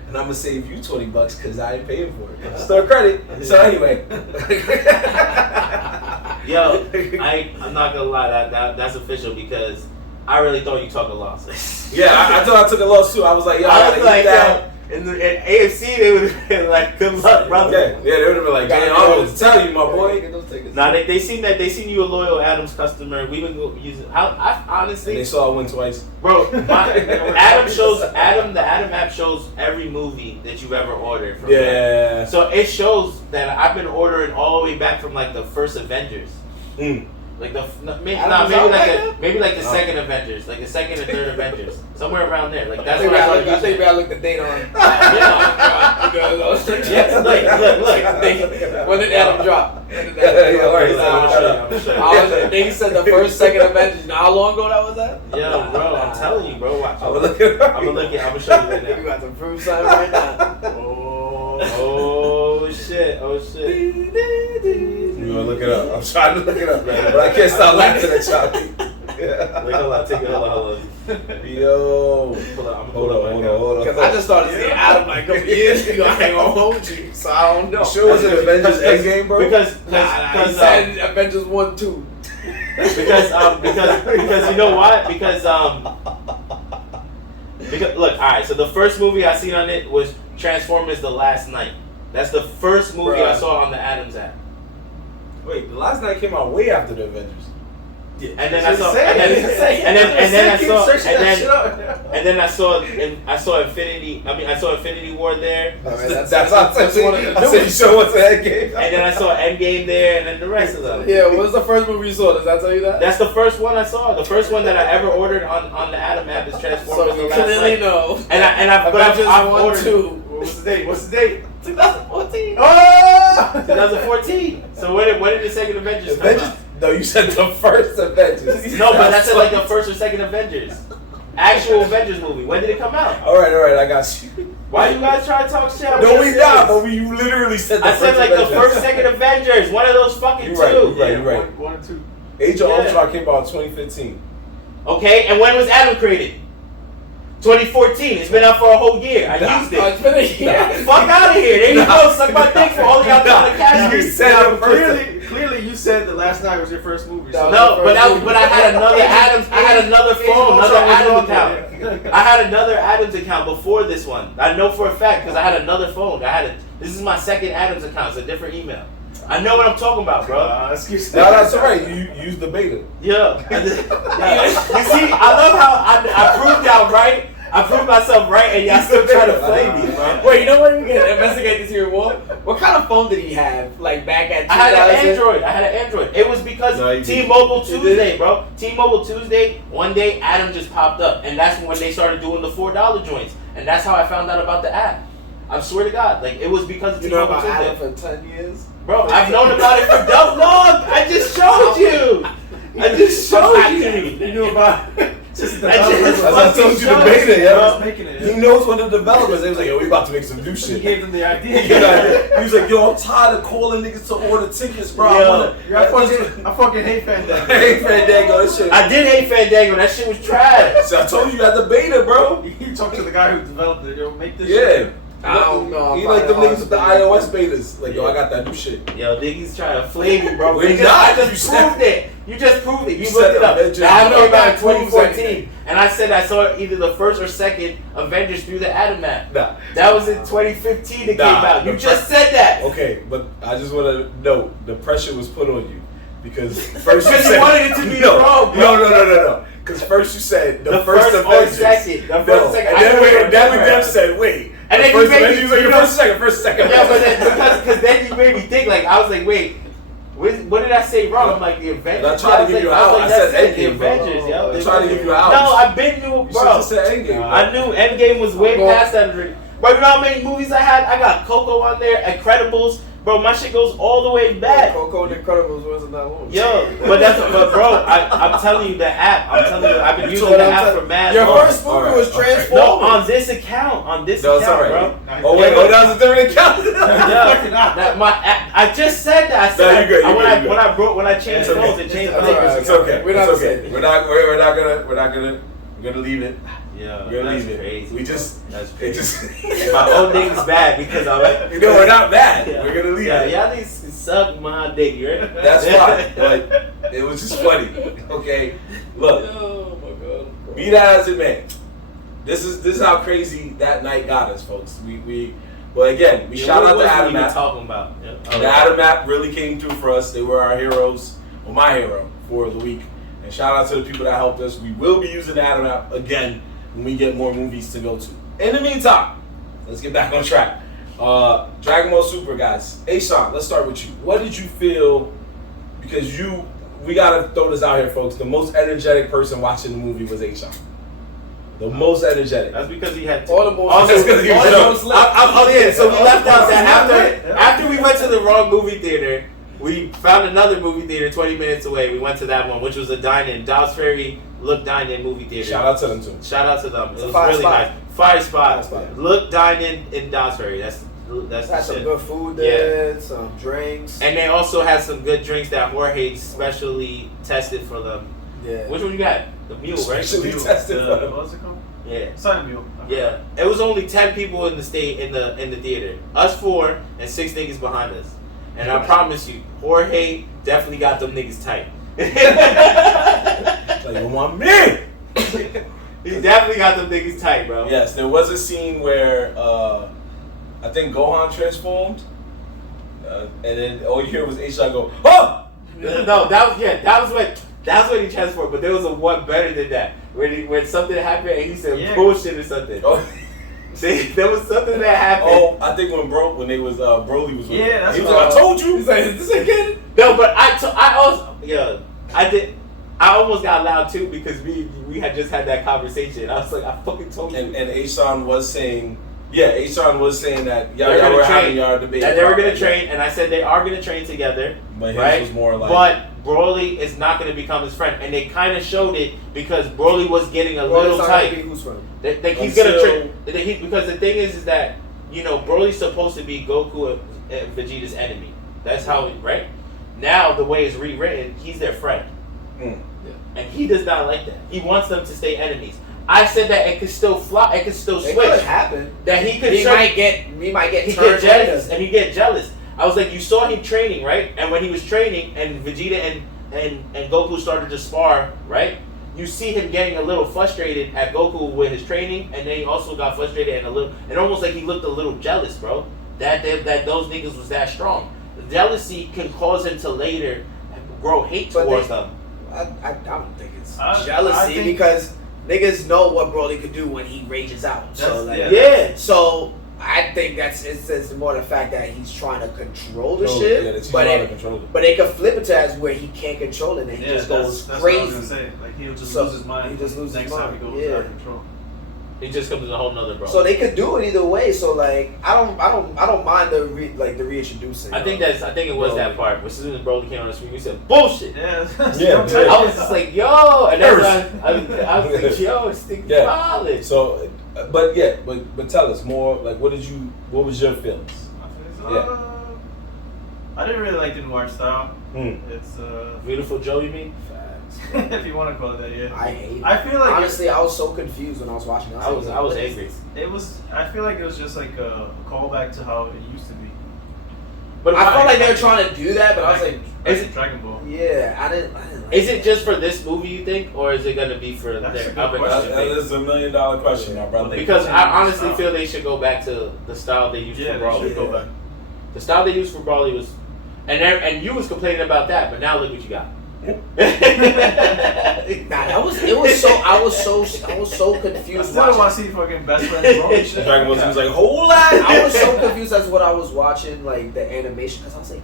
and I'm gonna save you $20 because I ain't paying for it. Still credit. So anyway. Yo, I'm not gonna lie, that's official because I really thought you took a loss. Yeah, I thought I took a loss too. I was like, yo, I I was gotta like, eat that. yo, in AFC they would have been like, good luck, brother. Yeah, they would have been like, damn, I don't know what to tell you, my boy. Nah, Nah, they seen you a loyal Adams customer. We've been using. I And honestly, they saw I win twice. bro, the Adam app shows every movie that you've ever ordered from them. Yeah. So it shows that I've been ordering all the way back from like the first Avengers. Mm. Like maybe Adam's out like that? the second Avengers, like the second and third Avengers, somewhere around there. Like I that's think what I I started think using. I looked the date on. Look. When did Adam drop? When did Yeah, Adam drop? alright, I'm gonna show you. I'm gonna show you. I was, they said the first, second Avengers. You know how long ago that was that? Yo, bro, I'm telling you, bro. Watch. I'm gonna look it up. I'm gonna show you right You now. got to prove something right now. Oh shit! Oh shit! You gonna look it up? I'm trying to look it up, man, but I can't stop laughing at y'all. Wait, hold on. Take it. Hold on. Yo. Hold on. Because I just started seeing Adam like a couple years ago. I ain't gonna hold you, so I don't know. You sure it was an Avengers Endgame, bro? Because He said Avengers 1, 2. because you know what? Because look, all right. So the first movie I seen on it was Transformers: The Last Night. That's the first movie I Bruh. saw on the Adams app. Wait, the last night came out way after the Avengers. And then I saw, and then I saw Infinity. I mean, I saw Infinity War there. That's what I said. You show what's the Endgame. And then I saw Endgame there, and then the rest of them. Yeah, what was the first movie you saw? Does that tell you that? That's the first one I saw. The first one that I ever ordered on the Adam app is Transformers. So you clearly know. I've ordered. Two. What's the date? 2014. Oh! 2014. So when did the second Avengers come out? No, you said the first Avengers. No, but that's like the first or second Avengers. Actual Avengers movie. When did it come out? All right, I got you. Why you guys try to talk shit? No, we not. But you literally said the I first said like Avengers. the first, second Avengers. One of those fucking You're two. Right, you're right. One and two. Age of Ultron came out in 2015. Okay, and when was Adam created? 2014. It's been out for a whole year. I used it. It's been a year. Fuck out of here. There you go. Suck my dick for all y'all trying to catch me. You said the first. Clearly, you said the last night was your first movie. So No, but I had another Adams. I had another phone, another Adams account. I had another Adams account before this one. I know for a fact because I had another phone. This is my second Adams account. It's a different email. I know what I'm talking about, bro. Excuse me. No, that's all right. You use the beta. Yeah. You see, I love how I proved y'all right. I proved myself right, and y'all still trying to play me, bro. Wait, you know what? We can investigate this here more. What kind of phone did he have? Like back at 2000? I had an Android. It was because T-Mobile Tuesday, bro. T-Mobile Tuesday, one day Adam just popped up, and that's when they started doing the $4 joints, and that's how I found out about the app. I swear to God, like it was because of you know T-Mobile about Tuesday. Adam for 10 years? Bro, I've known about it for dumb long. I just showed you. I just showed you. You knew about just the As I told you, the beta, yeah. Making it. He knows one of the developers. They was like, yo, we about to make some new He shit. gave them the idea. He was like, yo, I'm tired of calling niggas to order tickets, bro. I fucking hate Fandango. I hate Fandango. This shit. I did hate Fandango. That shit was trash. So I told you had the beta, bro. You talked to the guy who developed it. Yo, make this Yeah. shit. I don't know. He like them niggas with the iOS betas. Like, yo, I got that new shit. Yo, niggas trying to flame me, bro. We I not. just proved it. You just proved it. You said looked it up. Avengers. I know about it in That proves 2014, and I said I saw either the first or second Avengers through the Adam app. Nah. That was in 2015 that came out. You the just said that. Okay, but I just want to note the pressure was put on you because first Because you wanted it to be wrong, bro. No. Because first you said the first or Avengers. second. The first second. And then we said wait. And then first you made me Avengers, like, your first second. Yeah, but then, because then you made me think. Like I was like, wait. What did I say wrong? I'm like the Avengers. And I tried to give you an out. I said Endgame, the Avengers, yo. I tried to give you an out. No, I've been new, You bro. should have said Endgame. I knew Endgame was way past that already. Bro, you know how many movies I had? I got Coco on there, Incredibles. Bro, my shit goes all the way back. Coco and Incredibles wasn't that long. Yo, but bro, I'm telling you the app. I'm telling you, I've been using the app for mad Your long. first movie was Transformers. No, on this account, No, it's account, all right. bro. Oh wait, that was a different account. Yeah, I just said that. I said No, you're good. when I changed phones, it changed It's flavors. It's okay. We're not It's okay. saying We're gonna leave it. Yeah, We're gonna that's leave it. crazy. We just That's it crazy. just My old nigga's bad because I'm like, you know we're not bad. Yeah. We're gonna leave yeah, it. y'all need to suck my dick, you right? That's fine. But it was just funny. Okay, look. Oh my god. Be that as it may, this is how crazy that night got us, folks. But again, we shout out to Adam App. Talking about The Adam App really came through for us. They were our heroes, or my hero for the week. And shout out to the people that helped us. We will be using the Adam App again when we get more movies to go to. In the meantime, let's get back on track. Dragon Ball Super, guys. A-Sean, let's start with you. What did you feel? Because we gotta throw this out here, folks. The most energetic person watching the movie was A-Sean. The most energetic. That's because he had All the most. Also, because he was so we left out that after we went to the wrong movie theater, we found another movie theater 20 minutes away. We went to that one, which was a dine-in, Dobbs Ferry Look Dine-In movie theater. Shout out to them too. Shout out to them. It was fire really spot. nice. Fire spot. Fire spot. Look Dine-In in Dobbs Ferry. That's Had the some shit. good food there, some drinks. And they also had some good drinks that Jorge specially tested for them. Yeah. Which one you got? The mule, right? Specially The mule. tested for them. What's it called? Yeah. Sun Mule. Yeah, it was only 10 people in the theater. Us 4 and 6 niggas behind us. And I promise you, Jorge definitely got them niggas tight. Like, you want me? He definitely got them niggas tight, bro. Yes, there was a scene where I think Gohan transformed, and then all you hear was A-Shot go, "Oh!" No, that was when That's when he transformed. But there was a one better than that. When something happened and he said bullshit or something. Oh. There was something that happened. Oh, I think when Broly was with him. that's he was like, I told you. He's like, is this again? No, but I almost got loud too because we had just had that conversation. I was like, I fucking told you. And Aishan was saying, that y'all gonna were train. having y'all debate. That they were gonna train, and I said they are gonna train together. But his right? was more like. But Broly is not gonna become his friend, and they kind of showed it because Broly was getting a little tight. Who's friend? He's gonna train because the thing is that Broly's supposed to be Goku and Vegeta's enemy. That's how right. Now the way it's rewritten, he's their friend. Mm. Yeah. And he does not like that. He wants them to stay enemies. I said that it could still fly. It could still switch. It could happen. That he could. We might get. He get jealous, and he get jealous. I was like, you saw him training, right? And when he was training, and Vegeta and Goku started to spar, right? You see him getting a little frustrated at Goku with his training, and then he also got frustrated and almost like he looked a little jealous, bro. That those niggas was that strong. Jealousy can cause him to later grow hate towards them. I don't think it's jealousy because niggas know what Broly could do when he rages out. So So I think it's more the fact that he's trying to control the shit. Yeah, but they could flip it to as where he can't control it and he just goes that's crazy. What I was gonna say. Like he'll just lose his mind. He just loses next his mind. time he goes out of control. He just comes in a whole nother bro. So they could do it either way. So like I don't mind the reintroducing. I think it was that part. As soon as Broly came on the screen, we said bullshit. Yeah. I was just like, yo, and that's I was like, yo, it's solid. So, but tell us more. Like, what was your feelings? I didn't really like the noir style. It's Beautiful Joe, you mean? if you want to call it that, yeah. I hate it. I feel like honestly, I was so confused when I was watching. I was angry. I feel like it was just like a callback to how it used to be. But I felt like they were trying to do that, but I was like, is it Dragon Ball? Yeah, I didn't is it just for this movie, you think, or is it gonna be for their other question? That is $1 million question, my brother. Because I honestly feel they should go back to the style they used for Broly. They should go back. The style they used for Broly was, and you was complaining about that, but now look what you got. Nah, I was so confused. I still don't want to see fucking best friends Broly. Dragon Ball Z was like, hold on. I was so confused as what I was watching, like the animation, because I was like,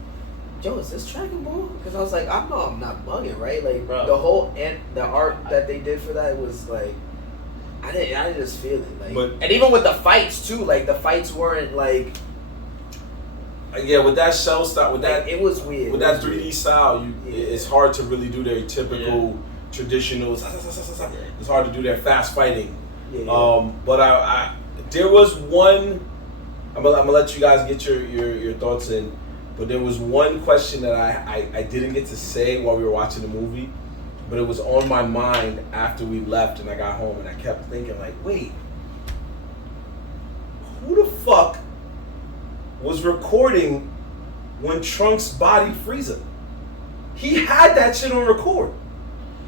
yo, is this Dragon Ball? Because I was like, I'm not bugging, right? Like the whole the art that they did for that was like, I didn't just feel it, like, and even with the fights too, like the fights weren't like. Yeah, with that shell style, with that it was weird. With that 3D style, it's hard to really do their typical traditional. It's hard to do their fast fighting. But I there was one. I'm gonna let you guys get your thoughts in. But there was one question that I didn't get to say while we were watching the movie, but it was on my mind after we left and I got home and I kept thinking like, wait, who the fuck was recording when Trunks' body frees him? He had that shit on record.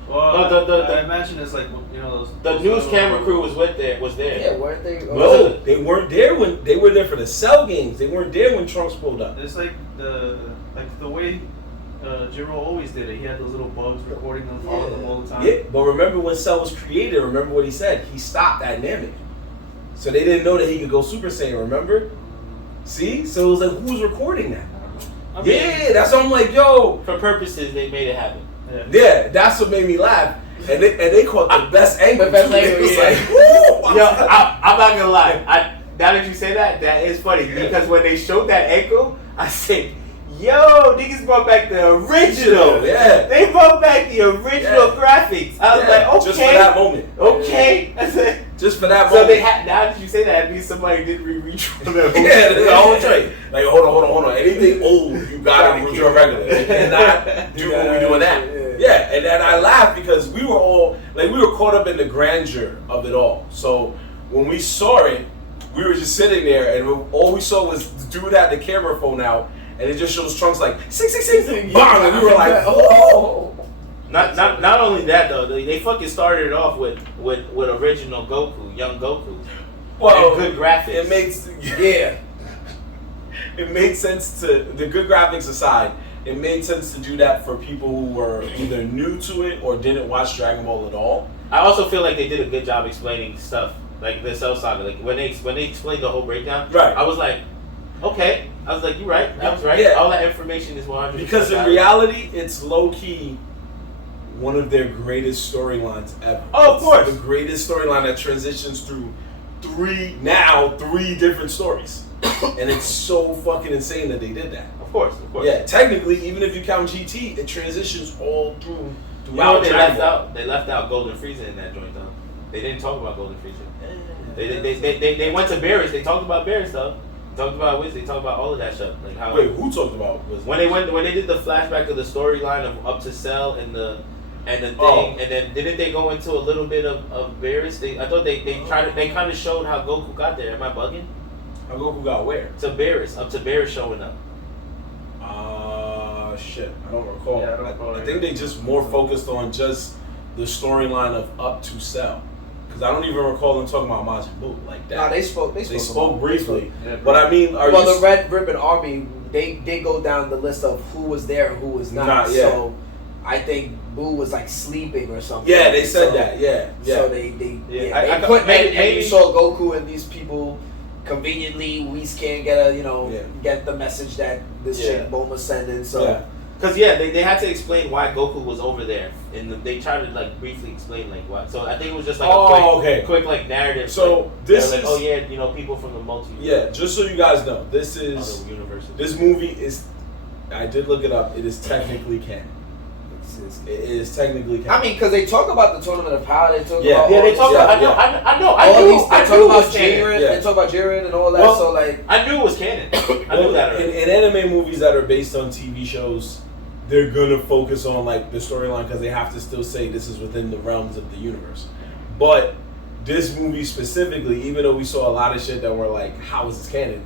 Well, I imagine it's like, those. The news camera crew was there. Yeah, weren't they? No, they weren't there when they were there for the Cell games. They weren't there when Trunks pulled up. It's like the way Jiro always did it. He had those little bugs recording them, following them all the time. Yeah, but remember when Cell was created? Remember what he said? He stopped at Namek, so they didn't know that he could go Super Saiyan. Remember? See, so it was like, who's recording that? That's why I'm like, yo. For purposes, they made it happen. Yeah, that's what made me laugh. And they caught the best angle. It was like, woo! Yo, I'm not gonna lie. Now that you say that, that is funny because when they showed that ankle, I said, yo, niggas brought back the original. Yeah. They brought back the original graphics. I was like, okay. Just for that moment. Okay. Just for that moment. So they had, now that you say that, it means somebody did reach for them. Yeah, the whole trait. Like, hold on. Anything old, you gotta do it regular. You cannot do what we doing now. Yeah, and then I laughed because we were all, like, we were caught up in the grandeur of it all. So when we saw it, we were just sitting there and all we saw was the dude had the camera phone out and it just shows Trunks like, 666, bang, and we were like, oh. Not only that though, they fucking started it off with original Goku, young Goku. Well, and good graphics. It made sense to, the good graphics aside, it made sense to do that for people who were either new to it or didn't watch Dragon Ball at all. I also feel like they did a good job explaining stuff like the Cell Saga. Like when they explained the whole breakdown, right? I was like, okay. I was like, you're right. I was right. Yeah. All that information is 100%. Because in reality, it's low key one of their greatest storylines ever. Oh, of course. The greatest storyline that transitions through three different stories. And it's so fucking insane that they did that. Of course. Yeah, technically, even if you count GT, it transitions all throughout. You know what they left out? They left out Golden Frieza in that joint, though. They didn't talk about Golden Frieza. They went to Barris. They talked about Barris, though. They talked about Wiz. They talked about all of that stuff. Like how. Wait, who talked about Wiz? When they did the flashback of the storyline of up to Cell and the thing, and then didn't they go into a little bit of Barris? I thought they kind of showed how Goku got there. Am I bugging? How Goku got where? To Barris, up to Barris showing up. Shit, I don't recall. Yeah, I don't recall I think they just more focused on just the storyline of up to Cell. Because I don't even recall them talking about Majin Buu like that. Nah, they spoke briefly. Yeah, but I mean, the Red Ribbon Army, they did go down the list of who was there and who was not. Yeah. So I think Boo was like sleeping or something. Yeah, they said that. Yeah. So they put and you saw Goku and these people conveniently. Whis can't get the message that this chick Bulma's sending. So. Because they had to explain why Goku was over there, and they tried to like briefly explain like why. So I think it was just like a quick like narrative. So like, this is like, people from the multi. Yeah, just so you guys know, this movie is. I did look it up. It is technically canon. It is technically canon. I mean, because they talk about the Tournament of Power. They talk about they talk about. I know. They talk about Jiren. They talk about Jiren and all that. Well, so like, I knew it was canon. I knew that already. In anime movies that are based on TV shows, they're gonna focus on like the storyline because they have to still say this is within the realms of the universe. But this movie specifically, even though we saw a lot of shit that were like, how is this canon?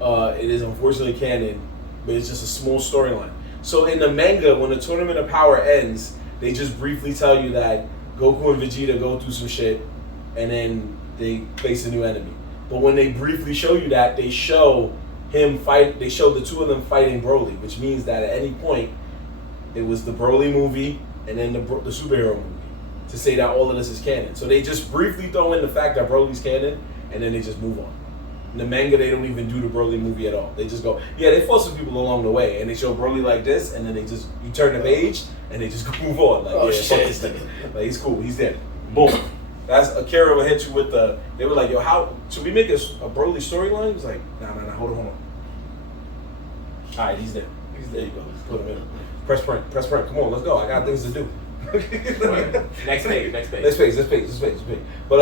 It is unfortunately canon, but it's just a small storyline. So in the manga, when the Tournament of Power ends, they just briefly tell you that Goku and Vegeta go through some shit, and then they face a new enemy. But when they briefly show you that, they show him fight. They show the two of them fighting Broly, which means that at any point, it was the Broly movie and then the superhero movie to say that all of this is canon. So they just briefly throw in the fact that Broly's canon, and then they just move on. In the manga, they don't even do the Broly movie at all. They just go, they fought some people along the way, and they show Broly like this, and then you turn the page, and they just move on. Like, fuck this nigga. Like, he's cool, he's dead. Boom. That's Akira will hit you with they were like, yo, how, should we make a Broly storyline? He was like, nah, hold on. All right, he's dead. There you go. Put him in. Press print. Come on, let's go. I got things to do. Next page. But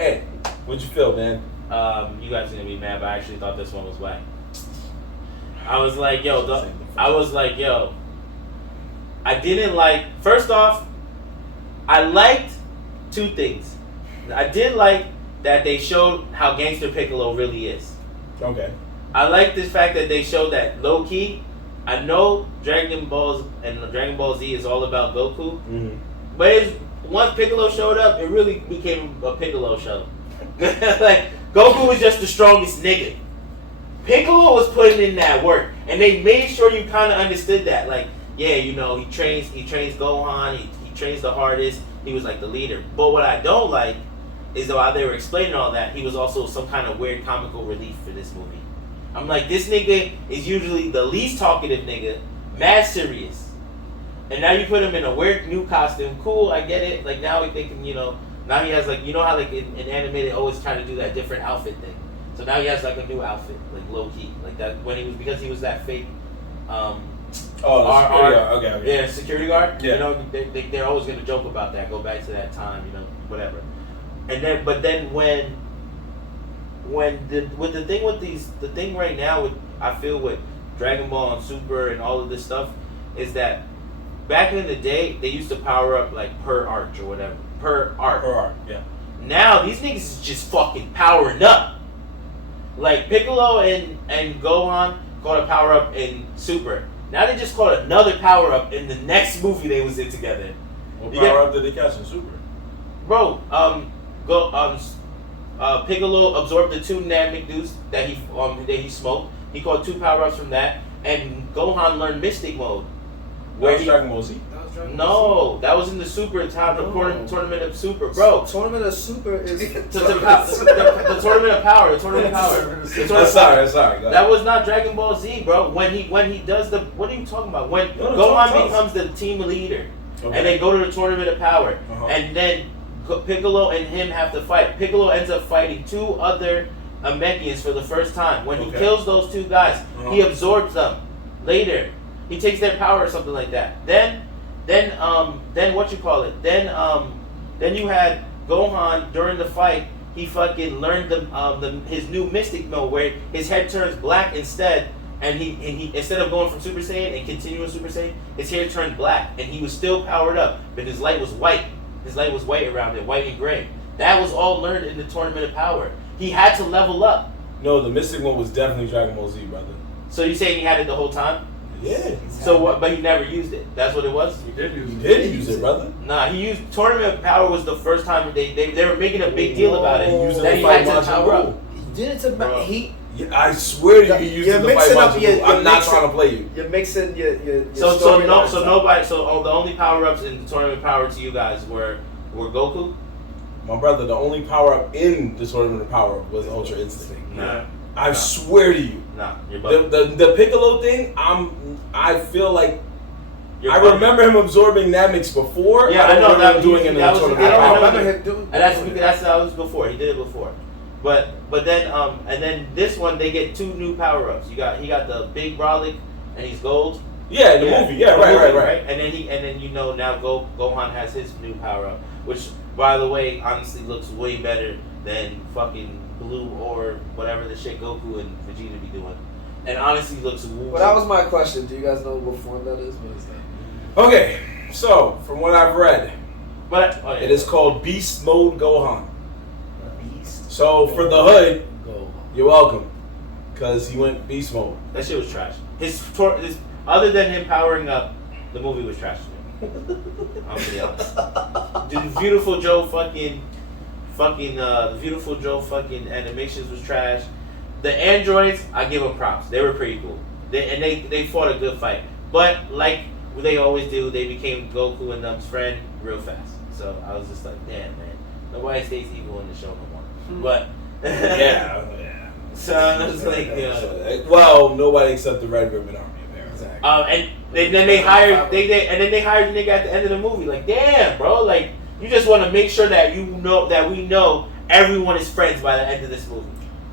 Ed, what'd you feel, man? You guys are gonna be mad, but I actually thought this one was whack. I was like, yo, I didn't like. First off, I liked two things. I did like that they showed how gangster Piccolo really is. Okay. I like this fact that they showed that low key. I know Dragon Balls and Dragon Ball Z is all about Goku, but once Piccolo showed up, it really became a Piccolo show. Like Goku was just the strongest nigga. Piccolo was putting in that work, and they made sure you kind of understood that. Like, he trains Gohan, he trains the hardest. He was like the leader. But what I don't like is that while they were explaining all that, he was also some kind of weird comical relief for this movie. I'm like, this nigga is usually the least talkative nigga, mad serious. And now you put him in a weird new costume. Cool, I get it. Like now we thinking, now he has like, how like in anime they always try to do that different outfit thing. So now he has like a new outfit, like low key. Like that because he was that fake security guard. Yeah. They're always gonna joke about that, go back to that time, whatever. And then the thing right now I feel with Dragon Ball and Super and all of this stuff is that back in the day they used to power up like per arc or whatever. Per arc, yeah. Now these niggas is just fucking powering up. Like Piccolo and Gohan caught a power up in Super. Now they just caught another power up in the next movie they was in together. What power up did they catch in Super? Bro, Piccolo absorbed the two nanomic dudes that he smoked. He caught two power ups from that. and Gohan learned Mystic Mode. Where he Dragon Ball Z? No, that was in the Super time, the tournament of Super, bro. Tournament of Super is the tournament of power. The tournament of power. Sorry. That was not Dragon Ball Z, bro. When he does the, what are you talking about? When Gohan becomes the team leader, and they go to the tournament of power, and then Piccolo and him have to fight. Piccolo ends up fighting 2 other Namekians for the first time. When he kills those 2 guys, he absorbs them. Later, he takes their power or something like that. Then what you call it? Then you had Gohan during the fight. He fucking learned his new Mystic Mode where his head turns black instead, and he instead of going from Super Saiyan and continuing Super Saiyan, his hair turned black, and he was still powered up, but his light was white. His light was white around it, white and gray. That was all learned in the Tournament of Power. He had to level up. No, the Mystic Mode was definitely Dragon Ball Z, brother. So you saying he had it the whole time? Yeah. So what? But he never used it. That's what it was. He did use it, brother. Nah, he used Tournament of Power was the first time they were making a big deal about it. He used it that to he fight had to power up. He did it to he. I swear to you, used it to fight Majin Buu. I'm not trying to play you. You're mixing your So the only power ups in the Tournament of Power to you guys were Goku. My brother, the only power up in the Tournament of Power was Ultra Instinct. Nah. I swear to you. Nah, you're bugging. The Piccolo thing, I feel like I remember him absorbing Namex before. Yeah, I don't remember him doing it in the that Tournament of I Power. remember him doing. That was before. He did it before. But then and then this one they get 2 new power ups. He got the big Brolic and he's gold. Yeah, in the movie. Yeah, right. And then now Gohan has his new power up, which by the way honestly looks way better than fucking Blue or whatever the shit Goku and Vegeta be doing. And honestly looks. But that was my question. Do you guys know what form that is? What is that? Okay, so from what I've read, it is called Beast Mode Gohan. So for the hood, you're welcome, because he went beast mode. That shit was trash. His other than him powering up, the movie was trash to me. I'm gonna be honest. The Beautiful Joe fucking animations was trash. The androids, I give them props. They were pretty cool. They fought a good fight. But like they always do, they became Goku and them's friend real fast. So I was just like, damn man, nobody stays evil in the show no more. But yeah. So I was like, well, nobody except the Red Ribbon Army, apparently. And then they hired the nigga at the end of the movie. Like, damn, bro, like you just want to make sure that we know everyone is friends by the end of this movie.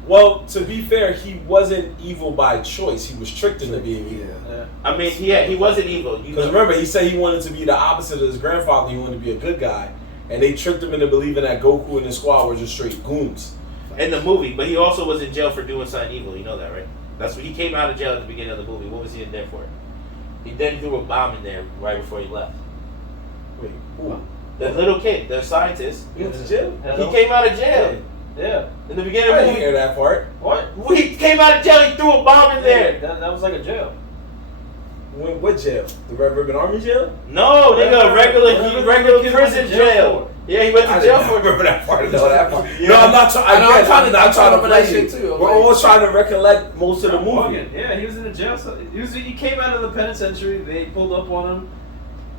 Well, to be fair, he wasn't evil by choice. He was tricked into being evil. Yeah. I mean, he wasn't evil. Because remember, he said he wanted to be the opposite of his grandfather. He wanted to be a good guy. And they tricked him into believing that Goku and his squad were just straight goons. In the movie, but he also was in jail for doing something evil. You know that, right? That's when he came out of jail at the beginning of the movie. What was he in there for? He then threw a bomb in there right before he left. Wait, who? The little kid, the scientist. He went to jail? He came out of jail. Yeah. In the beginning of the movie. I didn't hear that part. What? He came out of jail, he threw a bomb in there. That was like a jail. What jail? The Red Ribbon Army jail? No, nigga, regular prison jail. Yeah, he went to jail for it. Remember that part? No, Yeah. No, I'm not trying. I'm not trying to play shit you. too. We're all trying to recollect most of the movie. Yeah, he was in the jail. So he came out of the penitentiary. They pulled up on him,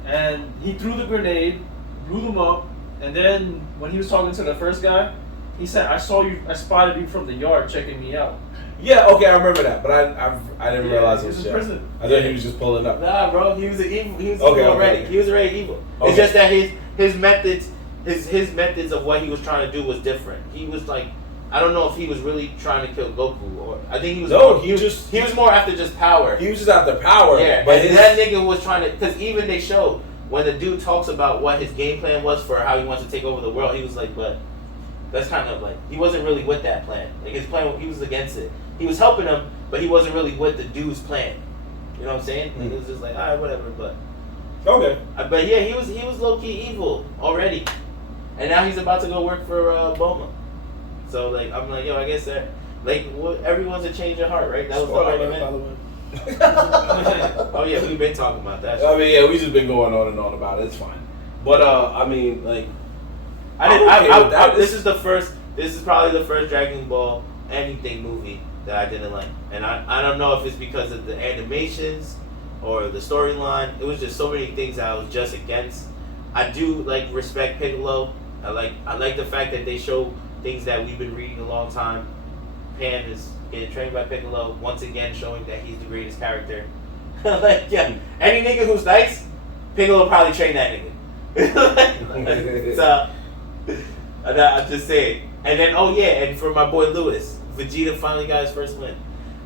and he threw the grenade, blew them up, and then when he was talking to the first guy, he said, "I spotted you from the yard checking me out." Yeah, okay, I remember that, but I didn't realize it was in prison. I thought he was just pulling up. Nah, bro, he was evil. He was okay, evil already. Okay. He was already evil. Okay. It's just that his methods. His methods of what he was trying to do was different. He was like, I don't know if he was really trying to kill Goku, or I think he was. No, he was more after just power. He was just after power. Yeah, but that nigga was trying to, because even they showed when the dude talks about what his game plan was for how he wants to take over the world, he was like, but that's kind of like he wasn't really with that plan. Like his plan, he was against it. He was helping him, but he wasn't really with the dude's plan. You know what I'm saying? Mm-hmm. Like, it was just like, all right, whatever. But okay. But yeah, he was low key evil already. And now he's about to go work for Bulma. So like I'm like, yo, I guess that like everyone's a change of heart, right? That was the argument. Oh yeah, we've been talking about that. I mean, yeah, we just been going on and on about it. It's fine. But I mean, like, this is probably the first Dragon Ball anything movie that I didn't like, and I don't know if it's because of the animations or the storyline. It was just so many things that I was just against. I do like respect Piccolo. I like the fact that they show things that we've been reading a long time. Pan is getting trained by Piccolo, once again showing that he's the greatest character. Like, yeah, any nigga who's nice, Piccolo probably trained that nigga. So, I'm just saying. And then, and for my boy Lewis, Vegeta finally got his first win.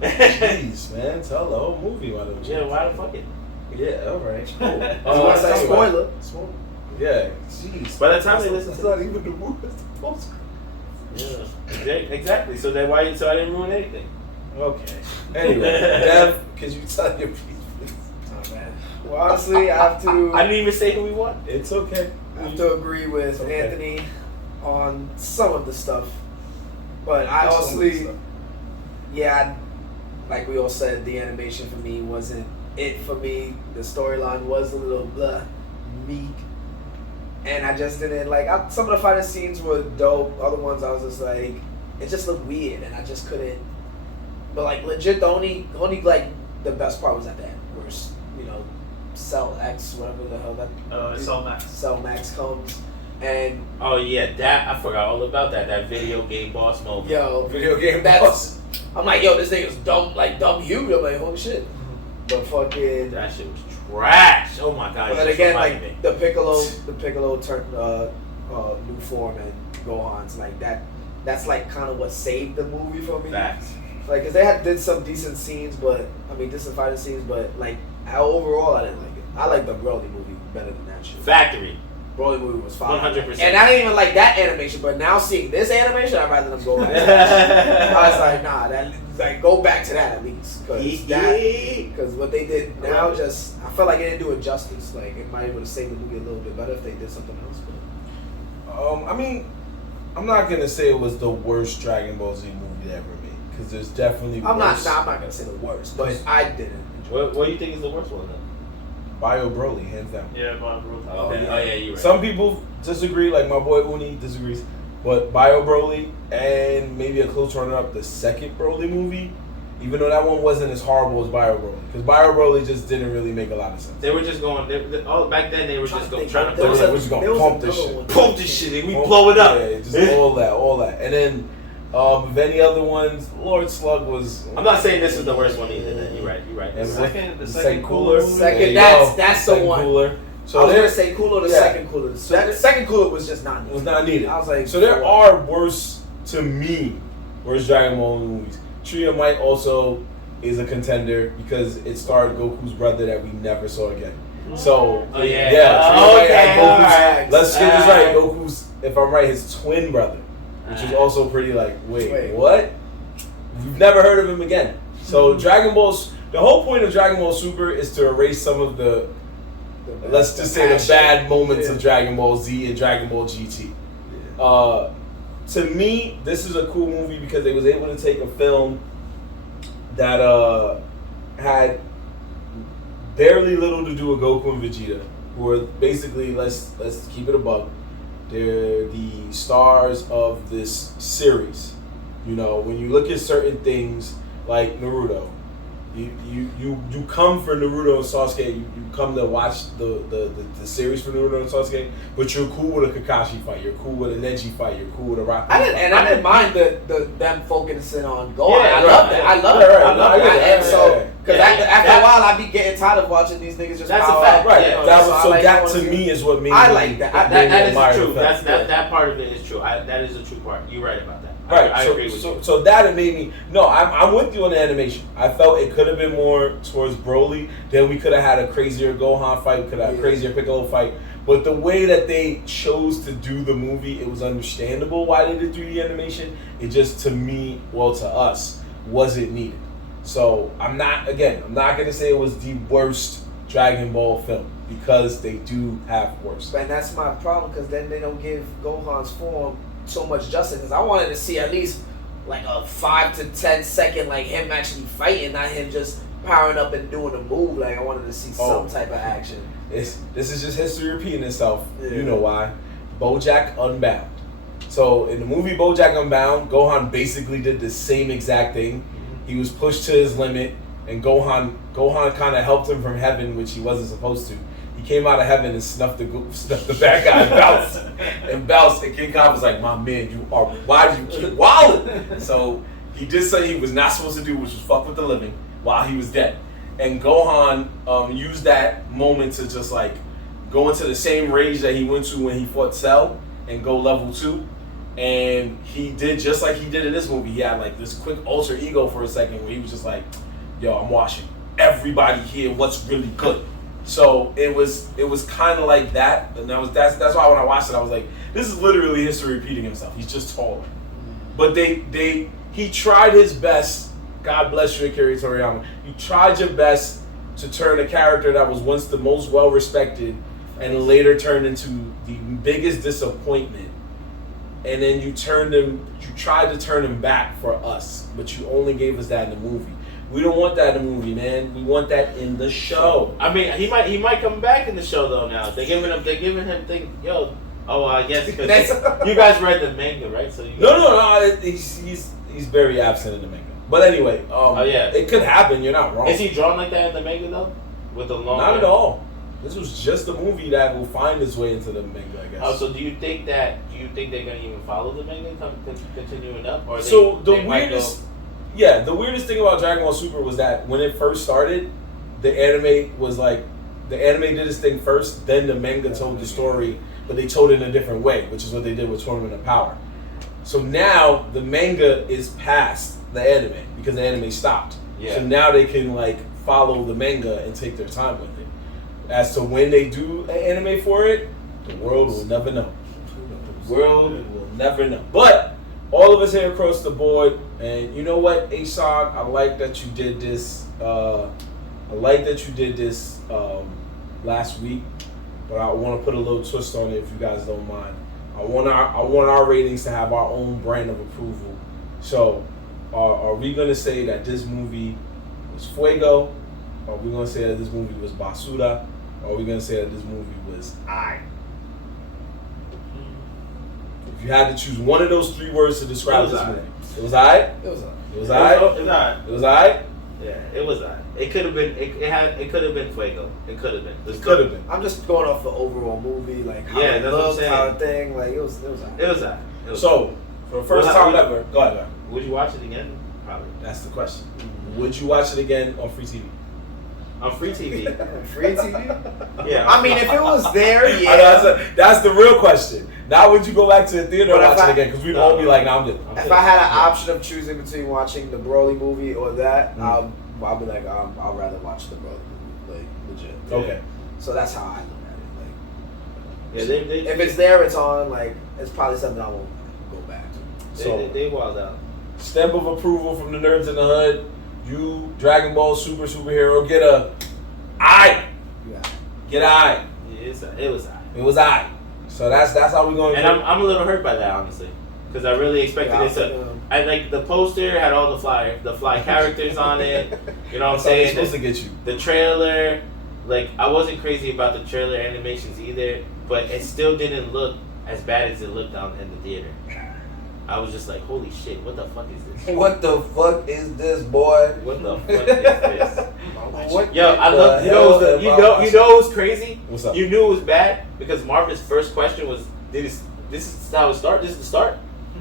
Jeez, man, tell the whole movie why don't you? Yeah, why the fuck it? Yeah, all right, cool. Spoiler. Yeah, jeez. By the time they listen, it's not even the movie. It's the post. Yeah, exactly. So then why? So I didn't ruin anything. Okay. Anyway, Dev, could you tell your piece, please? Oh man. Well, honestly, I have to. I didn't even say who we won. It's okay. I have to agree with Anthony on some of the stuff, but I like we all said, the animation for me wasn't it for me. The storyline was a little meek. And I just didn't like. Some of the fighting scenes were dope. Other ones I was just like, it just looked weird, and I just couldn't. But like legit, the only like the best part was at the end, where Cell X, whatever the hell that. Cell Max comes, and that I forgot all about that. That video game boss moment. Yo, video game boss. I'm like, yo, this thing is dumb, like dumb huge. I'm like, holy shit. But fucking that shit was trash. Oh my god. But again, like the Piccolo turned new form and Gohan's like that. That's like kind of what saved the movie for me. Facts. Like, cause they did some decent scenes, decent fighting scenes, but like overall, I didn't like it. I like the Broly movie better than that shit. Factory. Broly movie was fine. 100%. And I didn't even like that animation, but now seeing this animation, I'd rather them go back to that. I was like, nah, go back to that at least. Because what they did now I felt like it didn't do it justice. Like, it might have saved the movie a little bit better if they did something else. But I mean, I'm not going to say it was the worst Dragon Ball Z movie ever made, because there's definitely I'm worse. not going to say the worst, but I didn't enjoy it. What do you think is the worst one then? Bio Broly, hands down. Yeah, Bio Broly. Okay. Oh yeah, you're right. Some people disagree, like my boy Uni disagrees, but Bio Broly and maybe a close runner-up, the second Broly movie, even though that one wasn't as horrible as Bio Broly, because Bio Broly just didn't really make a lot of sense. They were just going. Back then they were just going trying to we're just gonna pump this shit, pump this shit, and we blow it up. Yeah, just all that, and then. If any other ones, Lord Slug was. I'm not saying this is the worst one either. Then you're right. And the second cooler. That's the one. Cooler. So I was gonna say Cooler, second Cooler. The second Cooler was just not needed. Was not needed. I was like, so there are worse to me, worse Dragon Ball movies. Tree of Might also is a contender because it starred Goku's brother that we never saw again. So Tree of Might had Goku's. Let's get this right. Goku's, if I'm right, his twin brother. Which is also pretty like, wait, what? We've never heard of him again. So Dragon Ball's, the whole point of Dragon Ball Super is to erase some of the let's just say the bad moments of Dragon Ball Z and Dragon Ball GT. To me, this is a cool movie because they was able to take a film that had barely little to do with Goku and Vegeta, who are basically, let's keep it a buck, they're the stars of this series. You know, when you look at certain things like Naruto, you come for Naruto and Sasuke, you come to watch the series for Naruto and Sasuke, but you're cool with a Kakashi fight, you're cool with a Neji fight, you're cool with a Rock. I didn't mind them focusing on Gohan. I love that. I love that. And so, because after a while, I'd be getting tired of watching these niggas just that's power a fact, up. right? You know, That to me is what made I like that. That is true. That part of it is true. That is the true part. You're right about that. Right, I agree with you. So that made me. No, I'm with you on the animation. I felt it could have been more towards Broly. Then we could have had a crazier Gohan fight. We could have had a crazier Piccolo fight. But the way that they chose to do the movie, it was understandable why they did 3D animation. It just, to me, to us, wasn't needed. So I'm not gonna say it was the worst Dragon Ball film because they do have worse. And that's my problem because then they don't give Gohan's form so much justice. Because I wanted to see at least like a 5 to 10 second like him actually fighting, not him just powering up and doing a move. Like I wanted to see some type of action. This is just history repeating itself. Yeah. You know why? BoJack Unbound. So in the movie BoJack Unbound, Gohan basically did the same exact thing. he was pushed to his limit, and Gohan kind of helped him from heaven, which he wasn't supposed to. He came out of heaven and snuffed the bad guy and bounced. And King Kong was like, "My man, why do you keep wilding?" So he did say he was not supposed to do, which was fuck with the living while he was dead. And Gohan used that moment to just like go into the same rage that he went to when he fought Cell and go level 2. And he did just like he did in this movie. He had like this quick alter ego for a second where he was just like, "Yo, I'm watching everybody here. What's really good?" So it was kind of like that, and that's why when I watched it, I was like, "This is literally history repeating himself. He's just taller." But he tried his best. God bless you, Akira Toriyama. You tried your best to turn a character that was once the most well respected, and later turned into the biggest disappointment. And then you tried to turn him back for us, but you only gave us that in the movie. We don't want that in the movie, man. We want that in the show. I mean, he might come back in the show though. Now they're giving him yo. Oh, I guess because you guys read the manga, right? So no. He's very absent in the manga. But anyway, it could happen. You're not wrong. Is he drawn like that in the manga though? With the long? Not at all. This was just a movie that will find its way into the manga, I guess. Oh, so do you think they're gonna even follow the manga continuing up? Or the weirdest thing about Dragon Ball Super was that when it first started, the anime did its thing first, then the manga told the story, but they told it in a different way, which is what they did with Tournament of Power. So now the manga is past the anime because the anime stopped. Yeah. So now they can like follow the manga and take their time with it. As to when they do an anime for it, the world will never know. The world will never know. But all of us here across the board, and you know what, Asan, I like that you did this. Last week, but I want to put a little twist on it if you guys don't mind. I want our ratings to have our own brand of approval. So, are we gonna say that this movie was fuego? Are we gonna say that this movie was basura? Or are we gonna say that this movie was aight? If you had to choose one of those 3 words to describe this movie, it was aight. It was aight. It was aight. It was aight. Yeah, it was aight. It could have been. It could have been fuego. It could have been. It could have been. I'm just going off the overall movie, like how it that's looked, what I'm how the thing, like it was aight. It was aight. So, for the first time ever, go ahead. Would you watch it again? Probably. That's the question. Would you watch it again on free TV? On free TV. Free TV? Yeah. I mean, if it was there, yeah. I know, that's the real question. Now, would you go back to the theater and watch it again? Because we'd all be like, "No, I'm good." If I had an option of choosing between watching the Broly movie or that, I'll be like, I'd rather watch the Broly movie, like legit. Okay. So that's how I look at it. Like, Yeah, if it's there, it's on. Like, it's probably something I won't go back to. So they wild out. Stamp of approval from the Nerds in the Hood. You, Dragon Ball superhero, get a aight. Get aight. Yeah, it was aight. It was aight. So that's how we're going. And I'm a little hurt by that, honestly, because I really expected it to. I like the poster had all the fly characters on it. You know what I'm saying? Supposed to get you. The trailer, like I wasn't crazy about the trailer animations either, but it still didn't look as bad as it looked in the theater. I was just like, holy shit, what the fuck is this? What the fuck is this, boy? What the fuck is this? What Yo, I love you know what's crazy? What's up? You knew it was bad because Marvin's first question was, this is how it start? This is the start?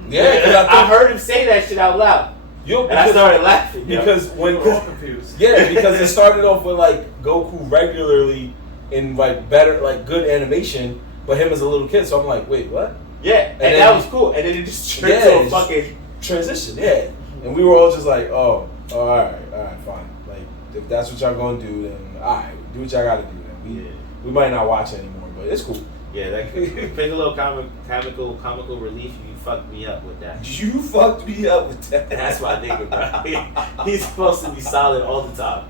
Yeah, I heard him say that shit out loud. And I started laughing. Because when we're all confused. Yeah, because it started off with like Goku regularly in like better, like good animation, but him as a little kid. So I'm like, wait, what? Yeah, and that was cool. And then it just turned to a fucking transition. Yeah, and we were all just like, all right, fine. Like if that's what y'all gonna do, then all right, do what y'all gotta do. Then we might not watch anymore, but it's cool. Yeah, that pick a little comical relief. You fucked me up with that. You fucked me up with that. That's my nigga, bro. He's supposed to be solid all the time.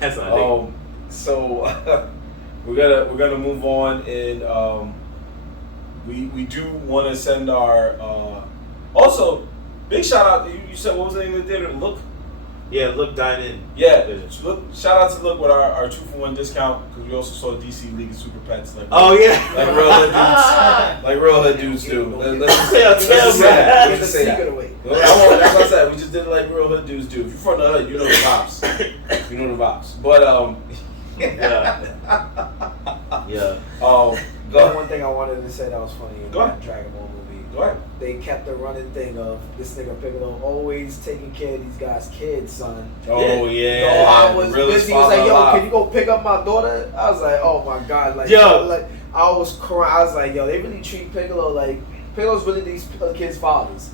That's my nigga. So we're gonna move on, and we do want to send our also big shout out. You said what was the name of the theater? Look. Yeah, Look Dine In. Yeah, Look. Shout out to Look with our 2-for-1 discount, because we also saw DC League of Super Pets. Like oh yeah, like real hood dudes, like real hood dudes do. Let's just say that. That's what I said. We just did it like real hood dudes do. If you're from the hood, you know the vibes. You know the vibes. But Yeah. One thing I wanted to say that was funny in that Dragon Ball movie. Go ahead. They kept the running thing of this nigga Piccolo always taking care of these guys' kids, son. Oh yeah. Yo, I was busy. He was like, yo, can you go pick up my daughter? I was like, oh my god, like, yo, like I was crying. I was like, yo, they really treat Piccolo like Piccolo's really these kids' fathers.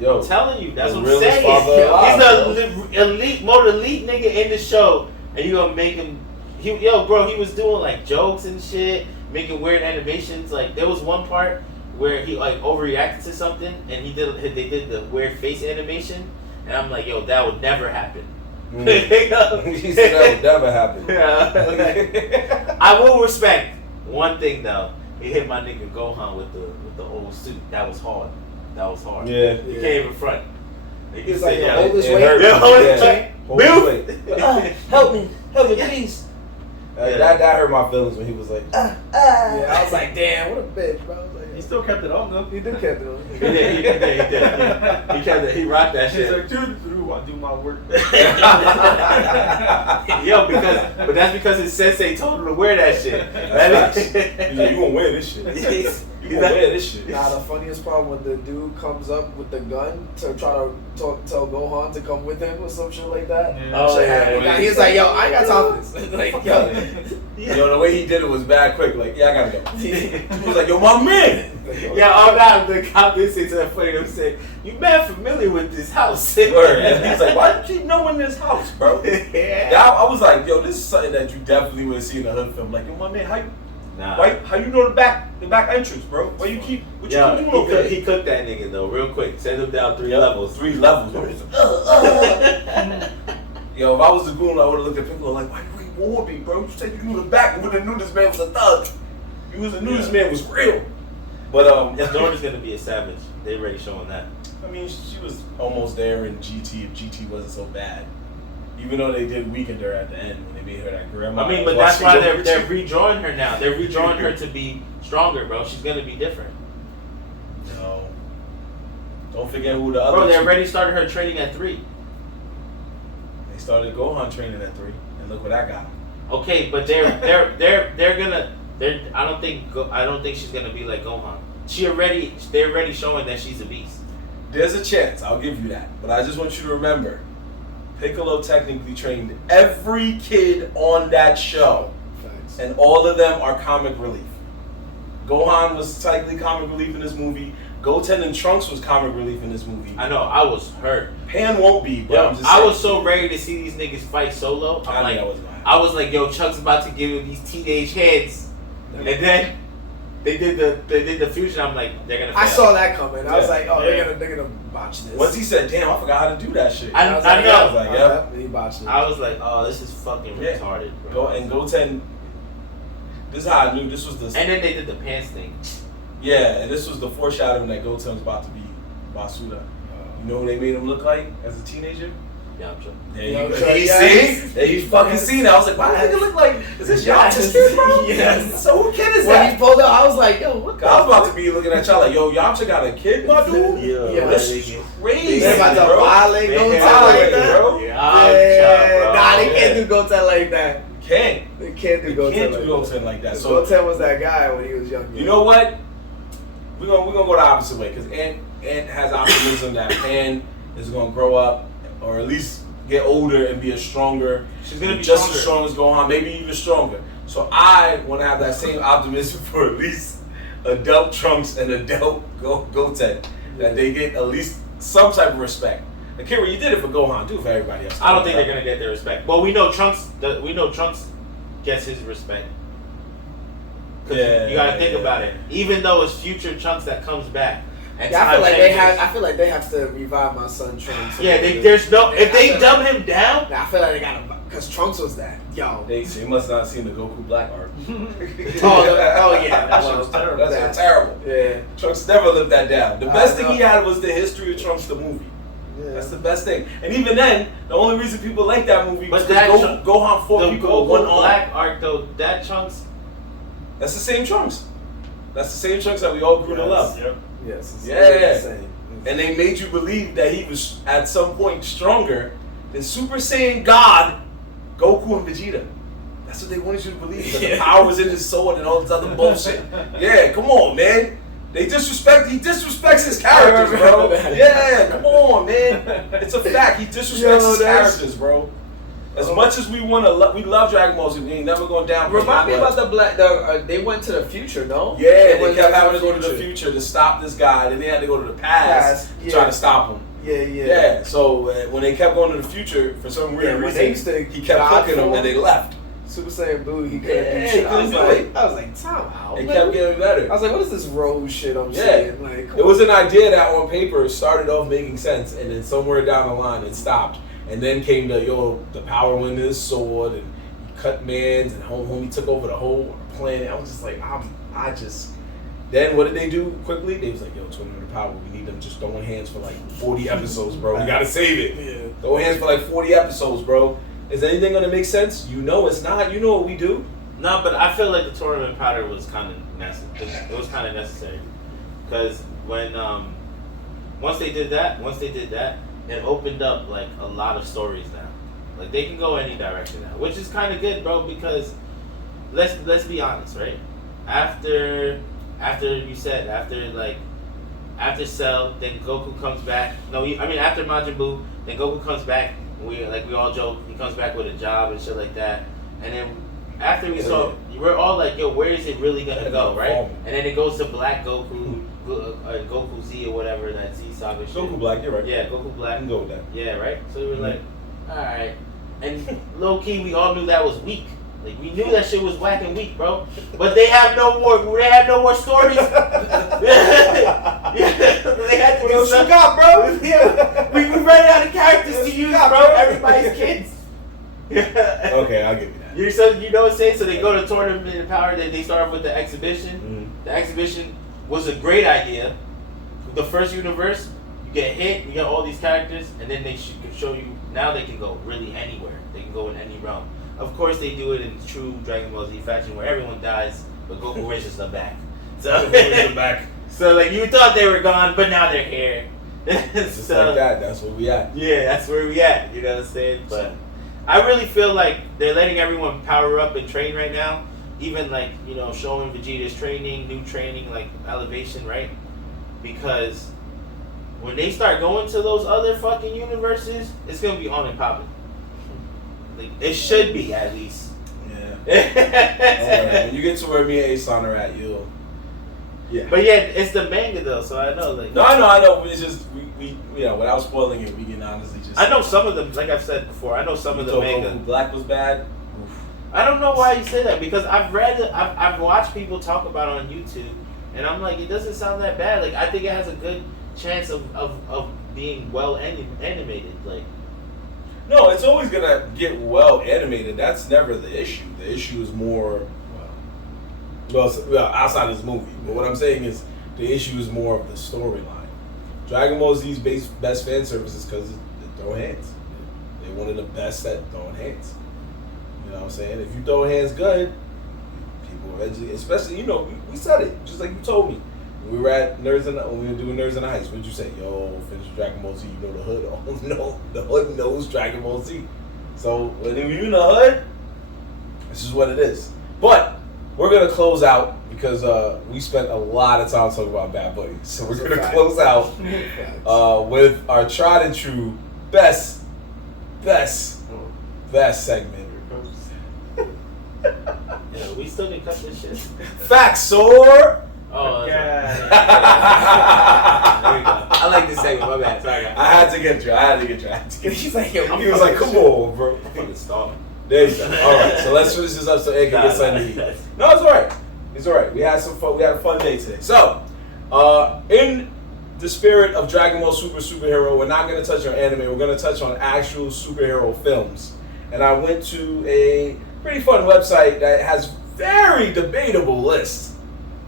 Yo, I'm telling you, that's the what I'm saying. alive, He's the elite, more elite nigga in the show, and you gonna make him? He was doing like jokes and shit, making weird animations. Like there was one part where he like overreacted to something, and they did the weird face animation, and I'm like, yo, that would never happen. He said that would never happen. Yeah. I will respect one thing though. He hit my nigga Gohan with the old suit. That was hard. Yeah. You can't even front. He's like, yeah, hold this it weight. hurt. Yeah, hold this Yeah. weight. Hold this weight. Help me, please. That hurt my feelings when he was like, Yeah, I was like, damn, what a bitch, bro. I was like, He still kept it on though. he did kept it on. He did. He rocked that She's shit. like, dude, I do my work. Yo, but that's because his sensei told him to wear that shit. He's like, you gonna wear this shit. You gonna wear this shit. Nah, the funniest part when the dude comes up with the gun to try to tell Gohan to come with him or some shit like that. Yeah. Oh, yeah. He's like, yo, I ain't got time for this. Like, yo. Yo, the way he did it was bad quick. Like, yeah, I gotta go. He was like, yo, my man. Yeah, all that the cop did say to that funny. They said, "You mad familiar with this house?" Word. And he's like, why do you keep knowing this house, bro? Yeah. I was like, yo, this is something that you definitely would see in a hood film. Like, yo, my man, how you know the back entrance, bro? What you keep doing over there? He cooked that nigga though, real quick. Send him down 3 levels. 3 levels. Yo, if I was the goon, I would have looked at people like, why you reward me, bro? You said you knew the back, and would have knew this man was a thug. You would have knew this man was real. But His daughter's gonna be a savage. They already showing that. I mean, she was almost there in GT if GT wasn't so bad. Even though they did weaken her at the end when they made her that grandma. I mean, but that's why they're redrawing her now. They're redrawing her to be stronger, bro. She's gonna be different. No. Don't forget who the other. Bro, they already started her training at 3. They started Gohan training at 3, and look what I got. Okay, but I don't think she's gonna be like Gohan. They're already showing that she's a beast. There's a chance, I'll give you that. But I just want you to remember, Piccolo technically trained every kid on that show. Thanks. And all of them are comic relief. Gohan was technically comic relief in this movie. Goten and Trunks was comic relief in this movie. I know, I was hurt. Pan won't be, but Yo, I'm just I saying. was so ready to see these niggas fight solo. I was like, yo, Chuck's about to give him these teenage heads. And then they did the fusion. I'm like, they're gonna fail. I saw that coming. I was like, oh, Yeah. they're gonna botch this. Once he said, damn, I forgot how to do that shit. I was know. like, I was like, yeah. He botched it. I was like, oh, this is fucking retarded, bro. And Goten, this is how I knew this was the... And then they did the pants thing. Yeah, and this was the foreshadowing that Goten was about to be Basuda. You know who they made him look like as a teenager? Yamcha. He's fucking seen it. I was like, why does he look like, is this Yamcha's kid, bro? Yes. So who kid is When that? he pulled up, I was like, yo, what the I was about to be looking at y'all like, yo, Yamcha got a kid, my dude? Yeah. This is crazy, They about to bro. violate Goten like Violate, that? bro. Yamcha, bro. Nah, they can't do Goten like that. Can't. They can't do Goten like that. So Goten was that guy when he was young. you know what? We're gonna go the opposite way because Ant has optimism that Pan is gonna grow up or at least get older and be a stronger. She's gonna be just as strong as Gohan, maybe even stronger. So I want to have that same optimism for at least adult Trunks and adult Goten, that they get at least some type of respect. Akira, you did it for Gohan, do it for everybody else. I don't think they're gonna get their respect. Well, we know Trunks gets his respect. Yeah, you gotta think about it. Even though it's future Trunks that comes back, and I feel like changes. I feel like they have to revive my son Trunks. Yeah, there's no. If they dumb him down, I feel like they gotta, because Trunks was that. Yo. They must not have seen the Goku Black art. Oh yeah, that shit was terrible. That's terrible. Yeah. Trunks never lived that down. The best thing he had was the history of Trunks the movie. Yeah. That's the best thing. And even then, the only reason people like that movie was that because Gohan fought the people with one Goku arm. Black arc though, that Trunks. That's the same Trunks. That's the same Trunks that we all grew to love. Yep. Yes. Yeah. It's the same. and they made you believe that he was at some point stronger than Super Saiyan God, Goku and Vegeta. That's what they wanted you to believe. That the power was in his sword and all this other bullshit. Yeah, come on, man. He disrespects his characters, bro. Yeah, come on, man. It's a fact. He disrespects his characters, bro. As much as we we love Dragon Ball Z, we ain't never going down. Remind me about they went to the future, no? Yeah, they kept having to go to the future to stop this guy. Then they had to go to the past to try to stop him. Yeah. So when they kept going to the future, for some weird reason, he kept cooking them and they left. Super Saiyan Blue, he couldn't do shit. I was like, time out. It kept getting better. I was like, what is this road shit I'm saying? Like, it was an idea that on paper started off making sense, and then somewhere down the line it stopped. And then came the power went in his sword, and he cut mans, and homie took over the whole planet. I was just like, Then what did they do quickly? They was like, yo, Tournament of Power, we need them just throwing hands for like 40 episodes, bro. We gotta save it. Yeah. Throw hands for like 40 episodes, bro. Is anything gonna make sense? You know it's not. You know what we do. No, but I feel like the Tournament Powder was kind of necessary. It was kind of necessary because when once they did that, it opened up like a lot of stories now. Like they can go any direction now, which is kind of good, bro. Because let's be honest, right? After Cell, then Goku comes back. After Majin Buu, then Goku comes back. We all joke, he comes back with a job and shit like that. And then after we're all like, yo, where is it really gonna go, right? And then it goes to Black Goku, Goku Z or whatever, that Z saga shit. Goku Black, you're right. Yeah, Goku Black. I can go with that. Yeah, right? So we were like, alright. And low key, we all knew that was weak. Like we knew that shit was whack and weak, bro. But they have no more stories. They had to do something. Bro. Yeah. We ran out of characters to use, bro. Everybody's kids. Okay, I'll give you that. You know what I'm saying? So they go to Tournament of Power. They start off with the exhibition. Mm-hmm. The exhibition was a great idea. The first universe, you get hit, you get all these characters, and then they can show you. Now they can go really anywhere. They can go in any realm. Of course, they do it in true Dragon Ball Z fashion, where everyone dies, but Goku raises them back. So like you thought they were gone, but now they're here. Just like that. That's where we at. Yeah, that's where we at. You know what I'm saying? But I really feel like they're letting everyone power up and train right now. Even like showing Vegeta's training, new training, like elevation, right? Because when they start going to those other fucking universes, it's gonna be on and popping. Like, it should be at least. Yeah. When you get to where me and Asan are at, you'll. Yeah. But yeah, it's the manga though, so I know. Like. No, I know. It's just we without spoiling it, we can honestly just. I know some of them, like I've said before. I know some of the manga. Goku Black was bad. Oof. I don't know why you say that because I've watched people talk about it on YouTube, and I'm like, it doesn't sound that bad. Like I think it has a good chance of being well animated. Like. No, it's always gonna get well animated. That's never the issue. The issue is more, outside of this movie. But what I'm saying is, the issue is more of the storyline. Dragon Ball Z's best fan service is because they throw hands. They're one of the best at throwing hands. You know what I'm saying? If you throw hands good, people eventually, especially we said it just like you told me. We were at when we were doing Nerdz in the Heights. What'd you say? Yo, finish Dragon Ball Z. You know the hood. Oh no, the hood knows Dragon Ball Z. So when you're in the hood, this is what it is. But we're gonna close out because we spent a lot of time talking about Bad Buddy. So we're gonna close out with our tried and true best segment. Yeah, we still can cut this shit. Facts, or. Oh, yeah. There we go. I like this segment. My bad. Sorry, guys. I had to get you. He's like, yo, he was like, come on, bro. I'm stalling. There you go. All right, so let's finish this up so Ed can get something to eat. No, it's all right. It's all right. We had some fun. We had a fun day today. So, in the spirit of Dragon Ball Superhero, we're not going to touch on anime. We're going to touch on actual superhero films. And I went to a pretty fun website that has very debatable lists.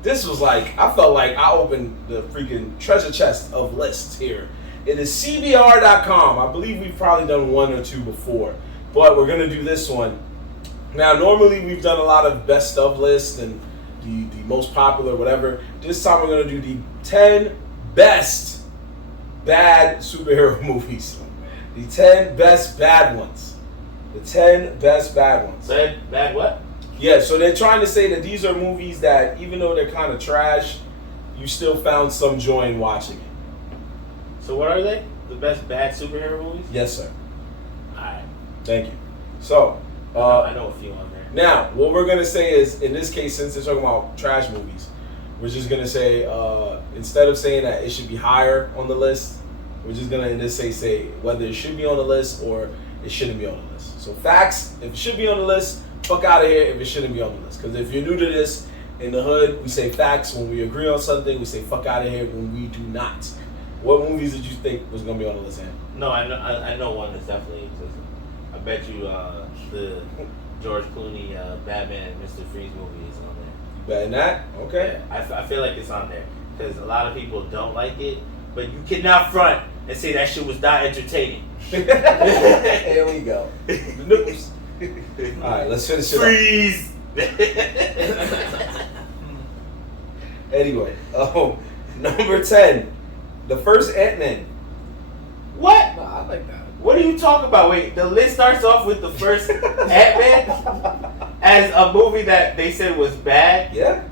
This was like, I felt like I opened the freaking treasure chest of lists here. It is CBR.com. I believe we've probably done one or two before, but we're going to do this one. Now, normally we've done a lot of best of lists and the most popular, whatever. This time we're going to do the 10 best bad superhero movies. The 10 best bad ones. The 10 best bad ones. Bad what? Yeah, so they're trying to say that these are movies that, even though they're kind of trash, you still found some joy in watching it. So what are they? The best bad superhero movies? Yes, sir. Alright. Thank you. So, I know a few on there. now, what we're going to say is, in this case, since they're talking about trash movies, we're just going to say, instead of saying that it should be higher on the list, we're just going to, in this say whether it should be on the list or it shouldn't be on the list. So, facts, if it should be on the list, fuck out of here if it shouldn't be on the list. Because if you're new to this, in the hood, we say facts. When we agree on something, we say fuck out of here when we do not. What movies did you think was going to be on the list, Andy? No, I know one that's definitely existing. I bet you the George Clooney Batman Mr. Freeze movie is on there. You betting that? Okay. Yeah, I feel like it's on there because a lot of people don't like it, but you cannot front and say that shit was not entertaining. Here we go. The noobs. All right, let's finish it Freeze. Anyway, number 10, the first Ant-Man. What? No, I like that. What are you talking about? Wait, the list starts off with the first Ant-Man as a movie that they said was bad. Yeah.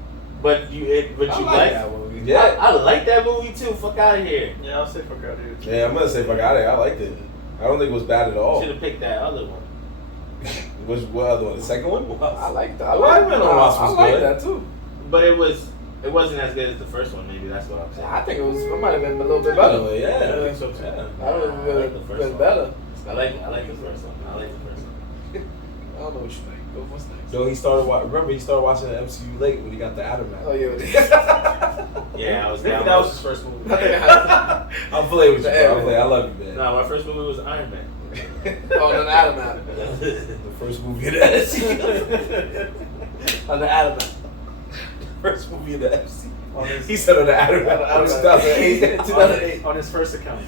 But you like that movie. Yeah. I like that movie too. Fuck out of here. Yeah, I'll say fuck out of here. Too. Yeah, I'm gonna say fuck out of here. I liked it. I don't think it was bad at all. Should have picked that other one. What other one? The second one? I like that. Well, I went on Wasp was I like good. that too. But it wasn't as good as the first one. Maybe that's what I'm saying. I think it might have been a little bit better. Anyway, yeah. I think so too. Yeah. I would I have like the first been one. better. I like the first one. I like the first one. I don't know what you think. What's next? So he started watching the MCU late when he got the Aftermath. Oh yeah. Yeah, I was Maybe down. that was his first movie. I think I had I'm playing with you, The bro. I love you, man. No, my first movie was Iron Man. on an Adam. The first movie in the MCU. On the Adam. First movie in the MCU. On his, He said on the Aftermath. 2008. on his first account.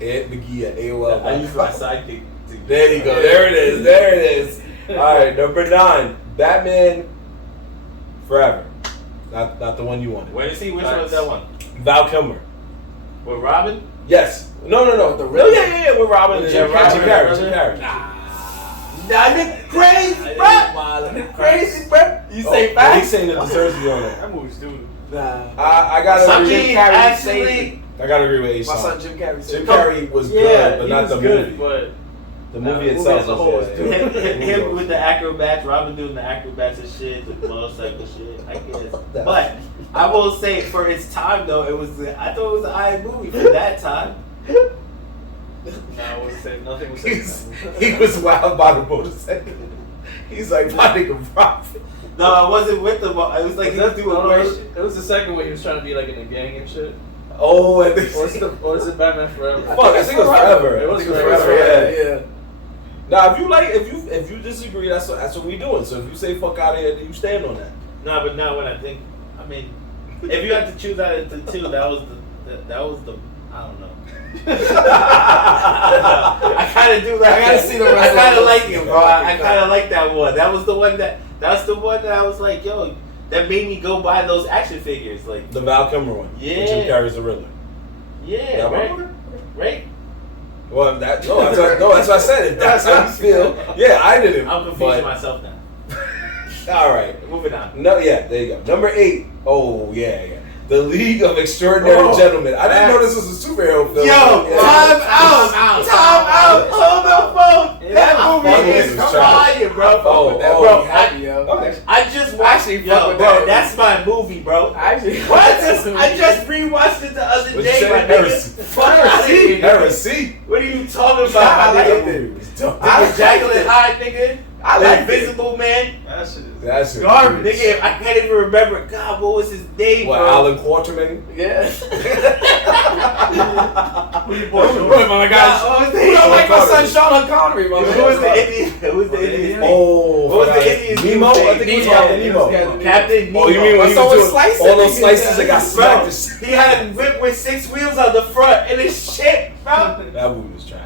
Ed McGee at AOL. I used my sidekick. There you go. There it is. There it is. All right, number 9, Batman Forever. Not the one you wanted. Where is he? Which one is that one? Val Kilmer. With Robin? Yes. No. The No, yeah. With Robin. Yeah, Jim Robin, Carrey. Nah, nigga crazy, bro. Crazy, bro. You say He's facts? saying that deserves to be on there. That movie's stupid. Nah. I gotta I agree. mean, Carrey I gotta agree with My Ace. son Jim Carrey. Jim said- Carrey was Yeah, good, but he not was the good, movie. but The movie the movie itself as a whole was is yeah, good. him with the acrobats, Robin doing the acrobats and shit, the motorcycle shit, I guess. But I will say, for its time though, I thought it was an alright movie for that time. nah, I wouldn't say nothing was said. He was wild by the motorcycle. He's like, my nigga profit. No, I wasn't with them. It was like he was doing weird shit. It was the second one he was trying to be like in a gang and shit. Oh, I think Or is it Batman Forever? Fuck, I think it was forever. It was I think forever, yeah. Now, if you disagree, that's what we doing. So if you say fuck out of here, then you stand on that. No, but now when I think, I mean, if you had to choose out of the two, that was the I don't know. I kind of do that. I gotta see the rest I kind of of like this. it, bro. I kind of like that one. That's the one that I was like, yo, that made me go buy those action figures. Like, The Val Kilmer one. Yeah. With Jim Carrey's the Riddler. yeah, right. Well, that's what I said. If that's how you feel. Yeah, I didn't. I'm confusing myself now. All right. Moving on. No, yeah, there you go. Number 8. Oh, yeah. The League of Extraordinary Gentlemen. I didn't know this was a superhero film. Yo, time out. Hold the phone. Yeah, That movie is was trash. fire, bro. Oh, bro, happy, yo. Okay. I just watched Actually, it, fuck yo, with bro. that. That's my movie, bro. Actually, What? I just rewatched it the other What you day, say? my Heresy. nigga. Fuck out of here. Heresy. What are you talking about, my That nigga? movie was dope. Nigga, Jacqueline Hyde, nigga. I The like Invisible Man. That shit is. That's it. Garbage, nigga. I can't even remember. God, what was his name, What, bro? Alan Quarterman? yeah. Who you boy? Bro, my guys. What was the You don't like my son Connery. Sean Connery, my Who man. was the Indian? Who was the Indian? Oh, What was the forgot. Indian's Nemo? name? I think he was Nemo. Captain Nemo. Yeah. Captain Nemo. Oh, you mean when he So was it's doing slices, all those nigga. slices that got smacked? Bro, to he had a whip with 6 wheels on the front and it's shit, bro. That movie was trash.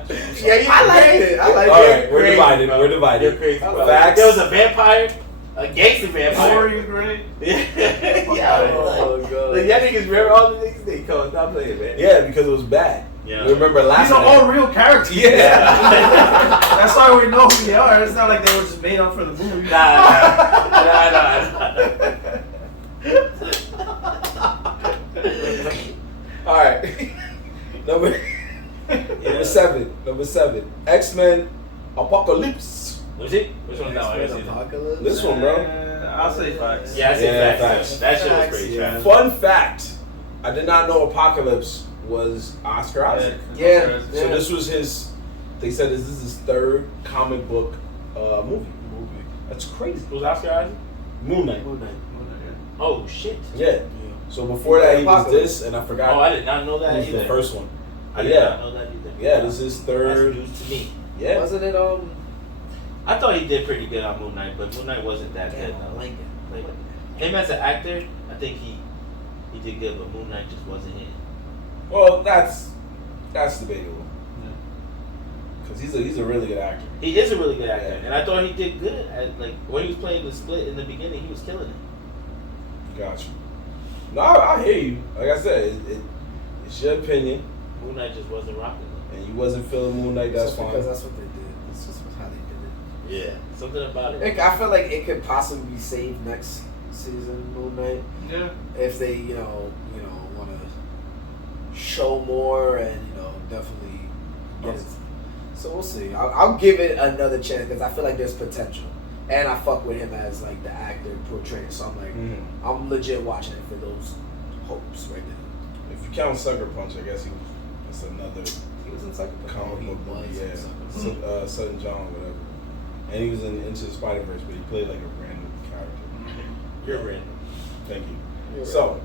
Yeah, you I liked crazy. it. I liked All it. right, we're Crazy, divided. bro. We're divided. You're crazy, bro. Facts. There was a vampire. A gangster vampire. Dorian Gray. Yeah. Oh, God. Like, y'all niggas remember all the niggas they call. Stop playing, man. Yeah, because it was bad. Yeah. You remember These laughing are all real characters. Yeah. That's why we know who they are. It's not like they were just made up for the movie. All right. Number seven. X-Men Apocalypse. Was it? Which one now? Apocalypse? This one, bro. I'll say facts. Yeah, I said facts. facts. That shit was Facts, pretty yeah. trash. Fun fact: I did not know Apocalypse was Oscar Isaac. Yeah. So this was his. They said this is his third comic book movie. That's crazy. Was Oscar Isaac? Moon Knight. Moon Knight. Oh shit. Yeah. So before that he was Apocalypse. this, and I forgot. Oh, I did not know that who's either. the first one. I did not know that either. Yeah, this is third. That's news to me. Yeah. Wasn't it, I thought he did pretty good on Moon Knight, but Moon Knight wasn't that good. I like it. Like, him as an actor, I think he did good, but Moon Knight just wasn't him. Well, that's debatable. Because he's a really good actor. He is a really good actor, Yeah. and I thought he did good. At, like when he was playing the Split in the beginning, he was killing it. Gotcha. No, I hear you. Like I said, it's your opinion, Moon Knight just wasn't rocking it. and you wasn't feeling Moon Knight. That's Just fine. because that's what they did. That's just how they did it. Yeah, something about it. I feel like it could possibly be saved next season, Moon Knight, Yeah. if they, want to show more and definitely get it. So we'll see. I'll give it another chance because I feel like there's potential, and I fuck with him as like the actor portraying. So I'm like, I'm legit watching it for those hopes right there. If you count Sucker Punch, I guess that's another He was in Sucker Punch. comic He book was movie. in Yeah, Sucker Punch. Sutton John, whatever. And he was in Into the Spider-Verse, but he played like a random character. You're random. Thank you. You're So,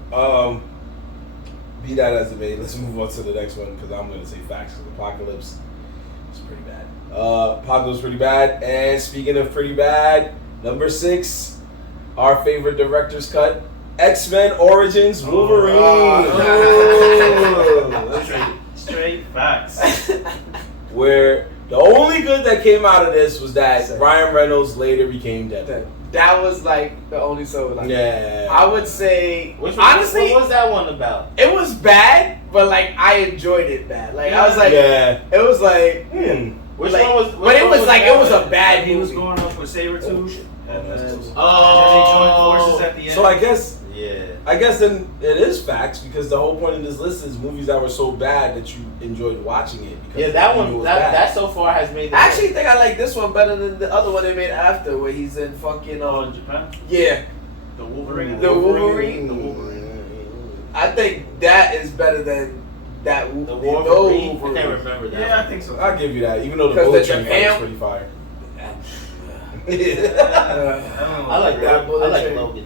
be that as it may, let's move on to the next one because I'm going to say facts. Because Apocalypse is pretty bad. Apocalypse pretty bad. And speaking of pretty bad, number 6, our favorite director's cut, X-Men Origins Wolverine. Straight facts. Where the only good that came out of this was that Ryan Reynolds later became Deadpool. That was like the only Yeah. I would say Which honestly, what was that one about? it was bad, but like I enjoyed it bad. Like I was like, yeah. it was like, Which like, one was? but it was like it was a bad He was movie. going up with Sabretooth. shit. And then, that's and cool. then they joined forces at the end. So I guess then it is facts because the whole point of this list is movies that were so bad that you enjoyed watching it. Because Yeah, that you one. knew it was That bad. so far has made. The I actually think I like this one better than the other one they made after, where he's in fucking in Japan. yeah. The Wolverine. The Wolverine? The Wolverine. I think that is better than that. The Wolverine. I can't remember that. Yeah, I think so. I'll give you that, even though the Because bullet the train Japan- fight is pretty fire. I like That bullet I like train. Logan.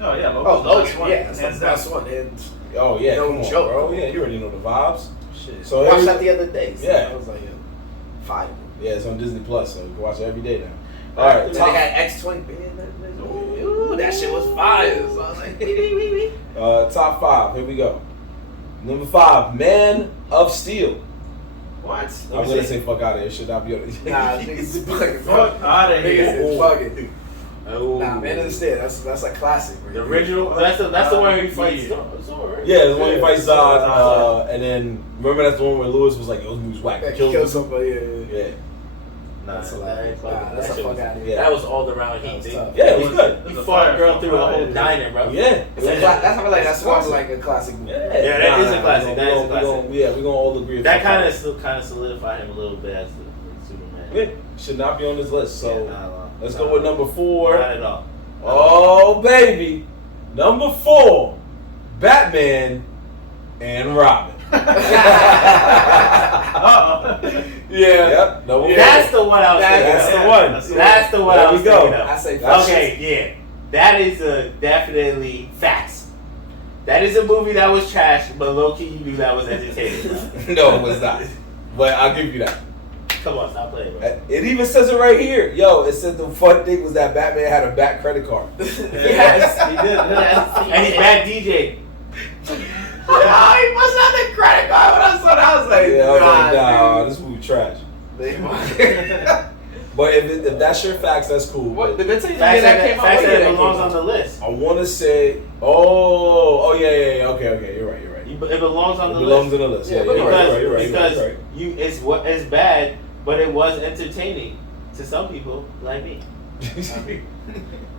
Oh yeah, Oh, Logan's Logan, yeah, that's Hands the down. best one. And Oh yeah, No come on, joke. bro. Yeah, you already know the vibes. shit. So I watched every- that the other day. So Yeah. I was like, fire. Yeah, it's on Disney Plus, so you can watch it every day now. All right, And then top, they had X-20. Ooh, that shit was fire. So I was like, top 5. Here we go. Number 5, Man of Steel. What? I'm gonna say fuck out of here. Should not be on it. nah, niggas is bugging. Fuck outta here. Niggas is bugging. Oh. Nah, Man of the Steel. That's a classic. Right The there. original. That's the one where he fights. Yeah. Zod, right? Yeah, the one he fights Zod, Zod. and then remember that's the one where Lewis was like, "Yo, this movie's whack." That He killed kill him. somebody. Yeah. Yeah, That's that hilarious. ain't Nah, fucking- that's that a shit fuck was- out of yeah. here. That was all around That heat, was dude. tough. yeah, it was good. You fought a girl through a whole diner, bro. Yeah, That's how like that's one like a classic movie. Yeah, that is a classic. That is a classic. Yeah, we're gonna all agree. That fuck out kind of of still solidified him a little bit as the Superman. it. Yeah, should not be on this list. So Yeah, nah, let's nah. go with number 4. Not at all. Oh baby, number 4, Batman and Robin. Yeah. Yep, number 4. That's the one I was thinking That's of. the one. That's the one There I we was go. thinking of. I say Okay, yeah. That is definitely facts. That is a movie that was trash, but low-key you knew that was entertaining. No, it was not. But I'll give you that. Come on, stop playing, bro. It even says it right here. Yo, it said the fun thing was that Batman had a bat credit card. Yes, he did. And he's bad DJ. Oh, he must have the credit card when I saw that. I was like, Yeah, I was like, nah, nah, dude. this movie trash. But if that's your facts, that's cool. What? Did they tell you Facts that came out? facts What year that that belongs came on the list. I want to say, yeah. Okay, you're right. It belongs on It the belongs list. on the list. Yeah, Yeah, but you're right. Because it's bad, but it was entertaining to some people like me.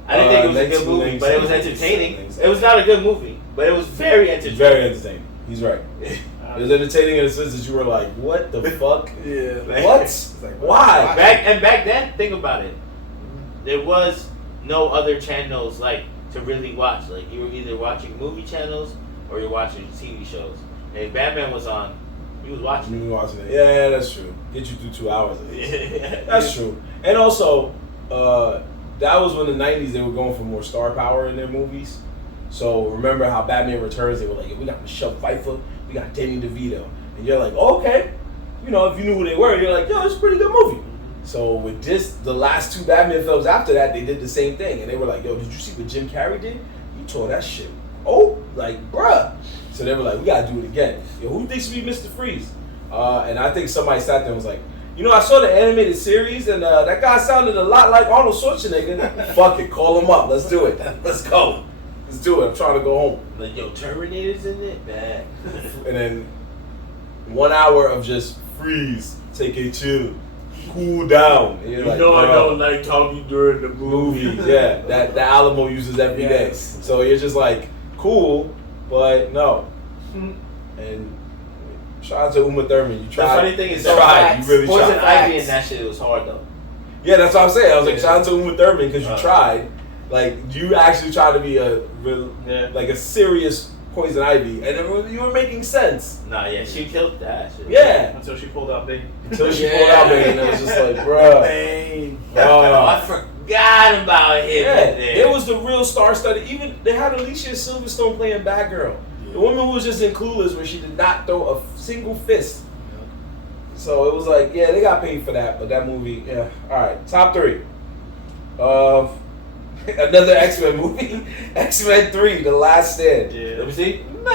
I didn't think it was a good movie, but it was entertaining. It was not a good movie, but it was very entertaining. Very entertaining. He's right. It was entertaining in the sense that you were like, what the fuck? Yeah. What? Like, Why? Back then, think about it. There was no other channels like to really watch. Like you were either watching movie channels or you're watching TV shows. And if Batman was on, you was watching. You watching it? Yeah, that's true. Get you through 2 hours. Of it. That's true. And also, that was when the '90s they were going for more star power in their movies. So remember how Batman Returns, they were like, we got Michelle Pfeiffer, we got Danny DeVito. And you're like, oh, okay. You know, if you knew who they were, you're like, yo, it's a pretty good movie. So with the last 2 Batman films after that, they did the same thing. And they were like, yo, did you see what Jim Carrey did? You tore that shit. Oh, like, bruh. So they were like, we gotta do it again. Yo, who thinks we Mr. Freeze? And I think somebody sat there and was like, you know, I saw the animated series and that guy sounded a lot like Arnold Schwarzenegger. Fuck it, call him up. Let's do it. Let's go. Let's do it. I'm trying to go home. Like, yo, Terminator's in it, man. And then 1 hour of just freeze, take a chill, cool down. And you're like, I bro, don't like talking during the movies. Yeah, that the Alamo uses every day. Yes. So you're just like, cool, but no. And shout out to Uma Thurman. You tried. The funny thing is, you tried. You really Poison tried. Ivy and that shit, it was hard though. Yeah, that's what I'm saying. I was like, Yeah. shout out to Uma Thurman because you tried. Like, you actually tried to be a serious Poison Ivy, and you were making sense. Nah, yeah, she killed that shit. Yeah. Until she pulled out Bane. Until she pulled out Bane, and it was just like, bruh. Oh, I forgot about him. Yeah, in there. it was the real star-studded. Even they had Alicia Silverstone playing Batgirl. The woman who was just in Clueless, where she did not throw a single fist. So it was like, yeah, they got paid for that, but that movie, yeah. All right, top 3. Another X-Men movie, X-Men 3, The Last Stand. Yeah. Let me see. Nah.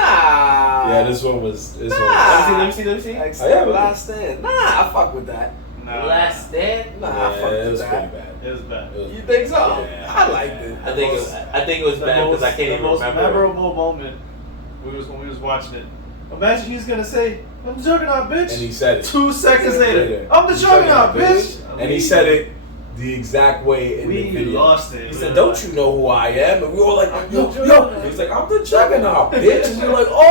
Yeah, this one was. Let me see. X-Men Last Stand. Nah, I fuck with that. Nah. Last Stand. Nah, I Yeah, fuck it with was that. pretty bad. It was bad. It was You think so? Yeah. I liked it. I think it was bad because I can't even The most remember. memorable moment when we was watching it. Imagine he's gonna say, "I'm the Juggernaut, bitch." And he said it. 2 seconds later, "I'm the Juggernaut, bitch." And he said it the exact way in the We video. lost it. He said, "Don't you know who I am?" And we were like, "Yo." He's like, "I'm the Juggernaut, bitch." And we were like, "Oh."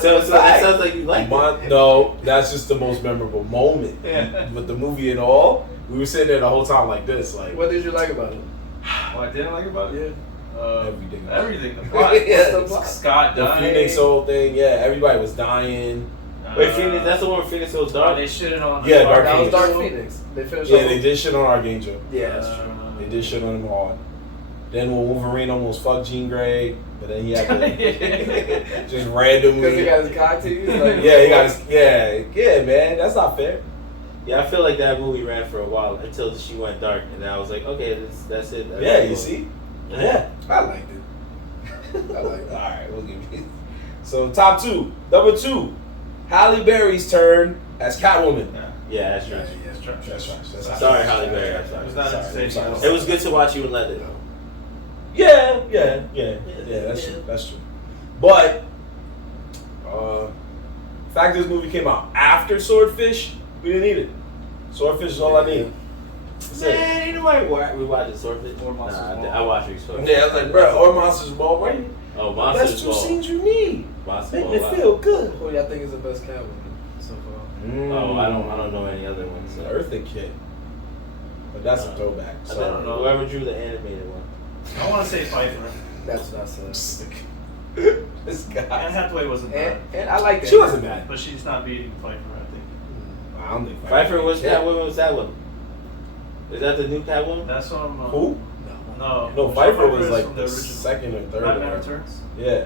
So that sounds like you like it. No, that's just the most memorable moment. Yeah. With the movie and all, we were sitting there the whole time like this, like What did you like about it? What I didn't like about it? everything. Everything. The plot. Yeah, the plot. Scott The dying. Phoenix whole thing, yeah, everybody was dying. Wait, Phoenix, that's the one where Phoenix goes dark? They shitted on. Yeah, Dark That was Phoenix. Dark Phoenix. They finished Yeah, off- they did shit on Archangel. Yeah, that's true. They did shit on him hard. Then when Wolverine almost fucked Jean Grey, but then he had to just randomly. Because he got his cock teeth. Like, Yeah, he got his. Yeah, man, that's not fair. Yeah, I feel like that movie ran for a while until she went dark, and then I was like, okay, that's it. That's Yeah, it. you see. Yeah. I liked it. I liked All it. right, we'll give you. So top 2, number 2, Halle Berry's turn as Catwoman. Yeah, that's Yeah, true. yeah. That's trash. That's right. That's right. Sorry, Halle Berry. I'm sorry. It was not Sorry, entertaining. sorry. It was good to watch you in leather, though. Yeah, that's true. That's true. But, fact this movie came out after Swordfish, we didn't need it. Swordfish is all I need. That's it. Man, ain't nobody we watching Swordfish. Or Monsters Nah, Ball. I watched Swordfish. Yeah, I was like, bro, or Monsters Ball, right? Oh, That's Monsters 2 Ball. scenes you need. Monsters Make Ball. me feel good. Who y'all think is the best Catwoman so far? Oh, I don't know any other ones. So. Eartha Kitt. But that's a throwback. I So. don't know. Whoever drew the animated one. I want to say Pfeiffer. That's what I said. This Anne guy. Hathaway wasn't bad, And I like that. She wasn't bad. but she's not beating Pfeiffer, I think. I don't think Pfeiffer was Yeah. Catwoman. Was that one? Is that the new Catwoman? That's from. Who? No. No, Pfeiffer was is like from the original. second or third. Batman one. Returns. Yeah.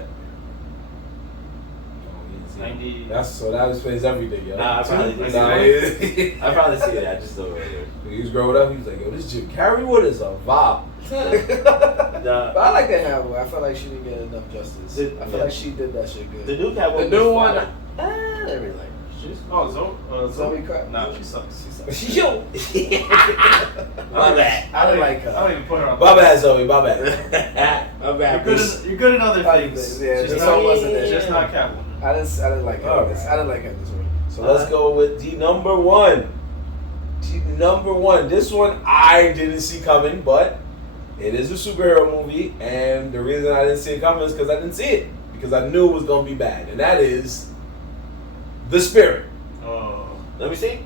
90. So that explains everything, yo. Nah, I probably did. Nah, I probably see it. I just don't remember. he was growing up. He was like, "Yo, this Jim Carrey, what is a vibe?" But I like that Hathaway. I feel like she didn't get enough justice. I feel like she did that shit good. The new Catwoman. The new was one, fine. I didn't really like her. She's Zoe Kravitz. Nah, she sucks. Yo. My bad. I don't like her. I don't even put her on. My bad, Zoe. My bad. My bad. You're good in other things. Yeah, just this not, one wasn't it's there. just not Catwoman. I didn't like her. Alright. I didn't like her this week. So let's go with the number one. The number one. This one I didn't see coming, but it is a superhero movie, and the reason I didn't see it coming is because I didn't see it. Because I knew it was going to be bad, and that is The Spirit. Oh. Let me see.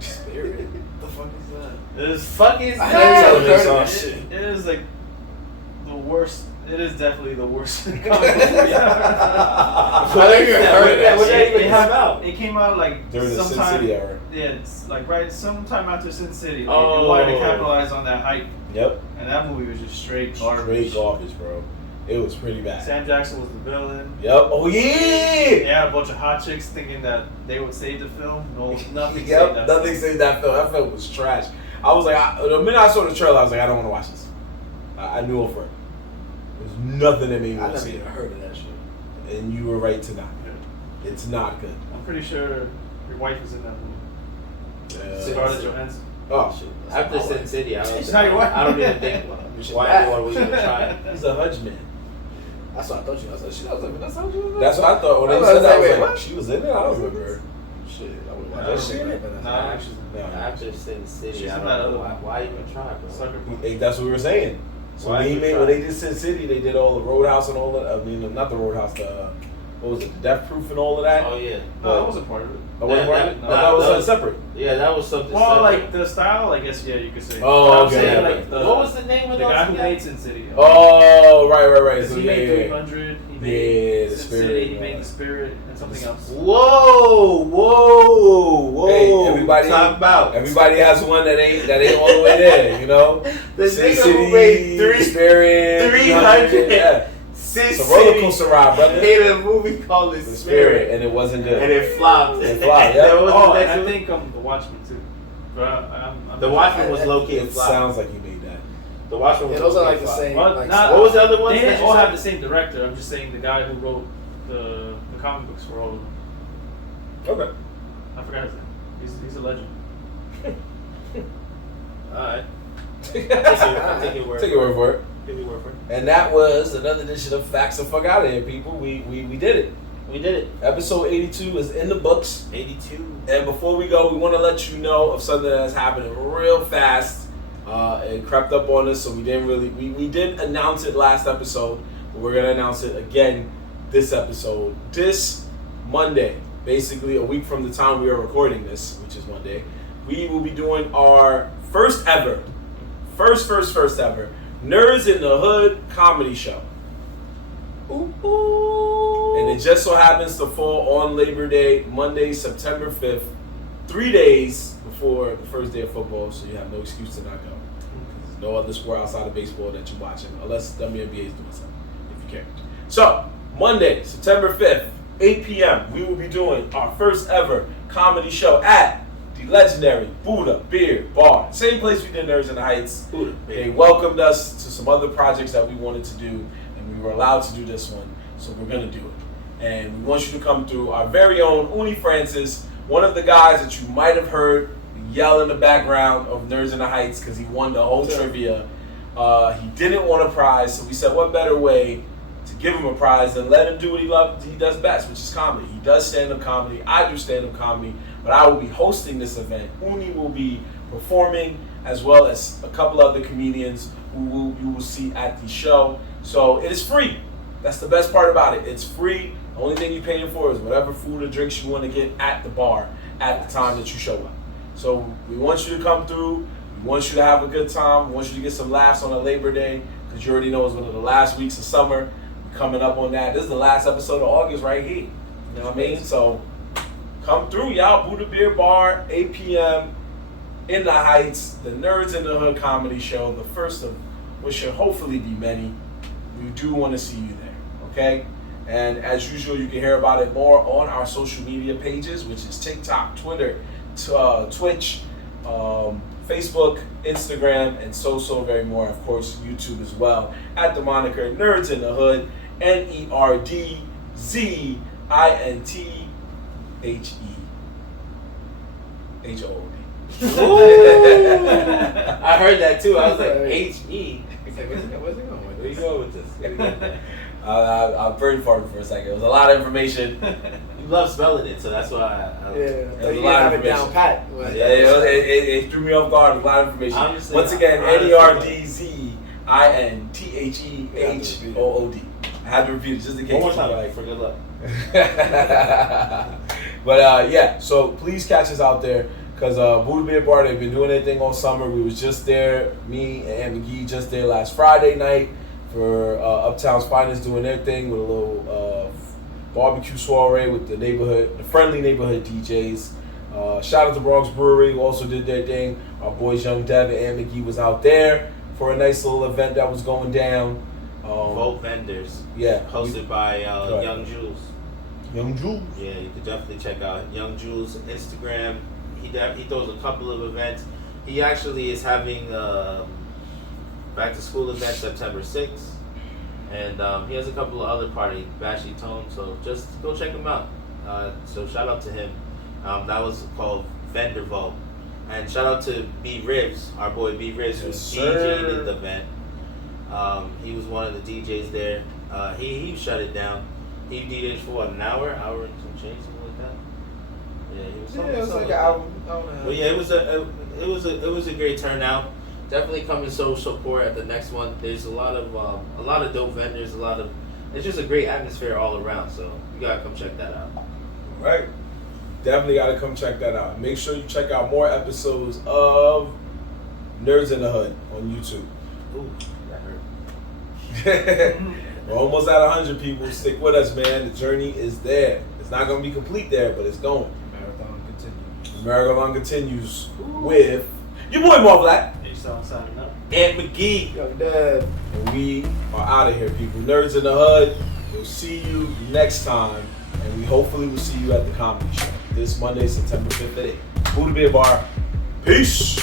Spirit. The fuck is that? This fucking I never nuts. heard of it. It is like the worst. It is definitely the worst. I never even heard of that. When did it come out? It came out like During the Sin sometime. City era. Yeah, it's like sometime after Sin City. Like, Oh. They wanted to capitalize on that hype, Yep. and that movie was just straight garbage. Straight garbage, bro. It was pretty bad. Sam Jackson was the villain. Yep. Oh, yeah. They had a bunch of hot chicks thinking that they would save the film. No, nothing saved Yep. that Nothing film. saved that film. That film was trash. I was like, the minute I saw the trailer, I was like, I don't want to watch this. I knew it for it. There's nothing that made me I want to never see even it. heard of that shit. And you were right to not. Yeah. It's not good. I'm pretty sure your wife was in that movie. Yeah. Scarlett Johansson. Oh, After Sin City, I She's not your wife. don't even think why anyone was gonna try it. he's a Hudge man. That's what I thought you was. That's how she was. That's what I thought when I they was said that. I like, was wait, like, what? she was in it? I don't remember her. Shit, I would I watch don't that shit. remember. But Nah, she's No. After Sin City, She's I in don't that know other why. one. Why even try, bro? Sucker Punch. That's what we were saying. So Why even when try? they did Sin City, they did all the Roadhouse and all that. I mean, not the Roadhouse, what was it, the Death Proof and all of that? Oh yeah. No, that wasn't part of it. Oh, wasn't part of it? that- No, that was that was- separate. Yeah, that was something. Well, separate. like the style, I guess. Yeah, you could say. Oh, But I'm okay, saying, okay. like the, what was the name of the those guy who again? made Sin City? Oh, right. Because So, he yeah, made yeah. 300. He Yeah, made the Sin Spirit, City. He yeah. made the Spirit and something else. Whoa. Hey, everybody, Talk about. everybody has one that ain't all the way there, you know? The Sin nigga who made City, Spirit, 300. Yeah. Sin It's a roller City coaster ride, brother. made a movie called The The Spirit, Spirit, and it wasn't good. and it flopped. It flopped, yeah. That was Oh, the and next I one. think The Watchmen too. But I'm The Watchmen was low key It flop. sounds like you made that. The Watchmen was Yeah, those are low-key like the flop. same. Well, like, not- style. What was the other one? They that didn't you all said? have the same director. I'm just saying the guy who wrote the comic books for all of them. Okay. I forgot his name. He's a legend. Alright. Take your word for it. Give me word for it. And that was another edition of Facts the Fuck Out of Here, people. We did it. We did it. Episode 82 is in the books. 82. And before we go, we want to let you know of something that's happening real fast. It crept up on us, so we didn't really... We did announce it last episode, but we're going to announce it again this episode. This Monday, basically a week from the time we are recording this, which is Monday, we will be doing our first ever Nerdz in the Hood comedy show. And it just so happens to fall on Labor Day, Monday, September 5th, 3 days before the first day of football, so you have no excuse to not go. There's no other sport outside of baseball that you're watching, unless WNBA is doing something, if you care. So, Monday, September 5th, 8 p.m., we will be doing our first ever comedy show at the legendary Buddha Beer Bar. Same place we did Nerdz in the Heights. Buddha Beer. They welcomed us to some other projects that we wanted to do, and we were allowed to do this one, so we're going to do it. And we want you to come through. Our very own Uni Francis, one of the guys that you might have heard yell in the background of Nerdz in the Heights because he won the whole trivia. He didn't want a prize, so we said, what better way to give him a prize than let him do what he does best, which is comedy. He does stand-up comedy. I do stand-up comedy, but I will be hosting this event. Uni will be performing, as well as a couple other comedians who you will see at the show. So it is free. That's the best part about it. It's free. The only thing you're paying for is whatever food or drinks you want to get at the bar at the time that you show up. So we want you to come through. We want you to have a good time. We want you to get some laughs on a Labor Day, because you already know it's one of the last weeks of summer. We're coming up on that. This is the last episode of August right here. You know what I mean? So come through, y'all. Buddha Beer Bar, 8 p.m. in the Heights, the Nerdz in the Hood comedy show, the first of what should hopefully be many. We do want to see you there, okay? And as usual, you can hear about it more on our social media pages, which is TikTok, Twitter, Twitch, Facebook, Instagram, and so very more. Of course, YouTube as well, at the moniker Nerdz in the Hood, NERDZINTHE. H-O-O-D. I heard that too. I was like, H-E. Where's it going? Where you going with this? I brain farted for a second. It was a lot of information. You love spelling it, so that's why I There's you a lot of have it information. down pat. It threw me off guard. A lot of information. Honestly, Once again, honestly, NERDZINTHEHOOD. I had to repeat it just in case. one more time, for good luck. But yeah, so please catch us out there. Because Buddha Beer Bar, they've been doing their thing all summer. We was just there, me and McGee just there last Friday night for Uptown's Finest doing their thing with a little barbecue soiree with the friendly neighborhood DJs. Shout out to Bronx Brewery, who also did their thing. Our boys Young Dev and McGee was out there for a nice little event that was going down. Vote Vendors. Yeah. Hosted by Young Jules. Young Jules. Yeah, you could definitely check out Young Jules' Instagram. He throws a couple of events. He actually is having back to school event September 6th. And he has a couple of other parties, Bashy Tone, so just go check him out. So shout out to him. That was called Vendor Vote. And shout out to B Ribs, our boy B Ribs, who's DJing at the event. He was one of the DJs there. He shut it down. He DJed for an hour and some change, something like that. Yeah, he was it was like an that. hour. But yeah, it was a great turnout. Definitely come and show support at the next one. There's a lot of dope vendors, it's just a great atmosphere all around. So you gotta come check that out. Right. Definitely gotta come check that out. Make sure you check out more episodes of Nerds in the Hood on YouTube. Ooh, that hurt. We're almost at 100 people. Stick with us, man. The journey is there. It's not gonna be complete there, but it's going. Marathon continues. The marathon continues with your boy Marv Black. Signing up. Aunt McGee. Yo, Dad. And we are out of here, people. Nerds in the Hood. We'll see you next time. And we hopefully will see you at the comedy show this Monday, September 5th at 8. Buddha Beer Bar. Peace.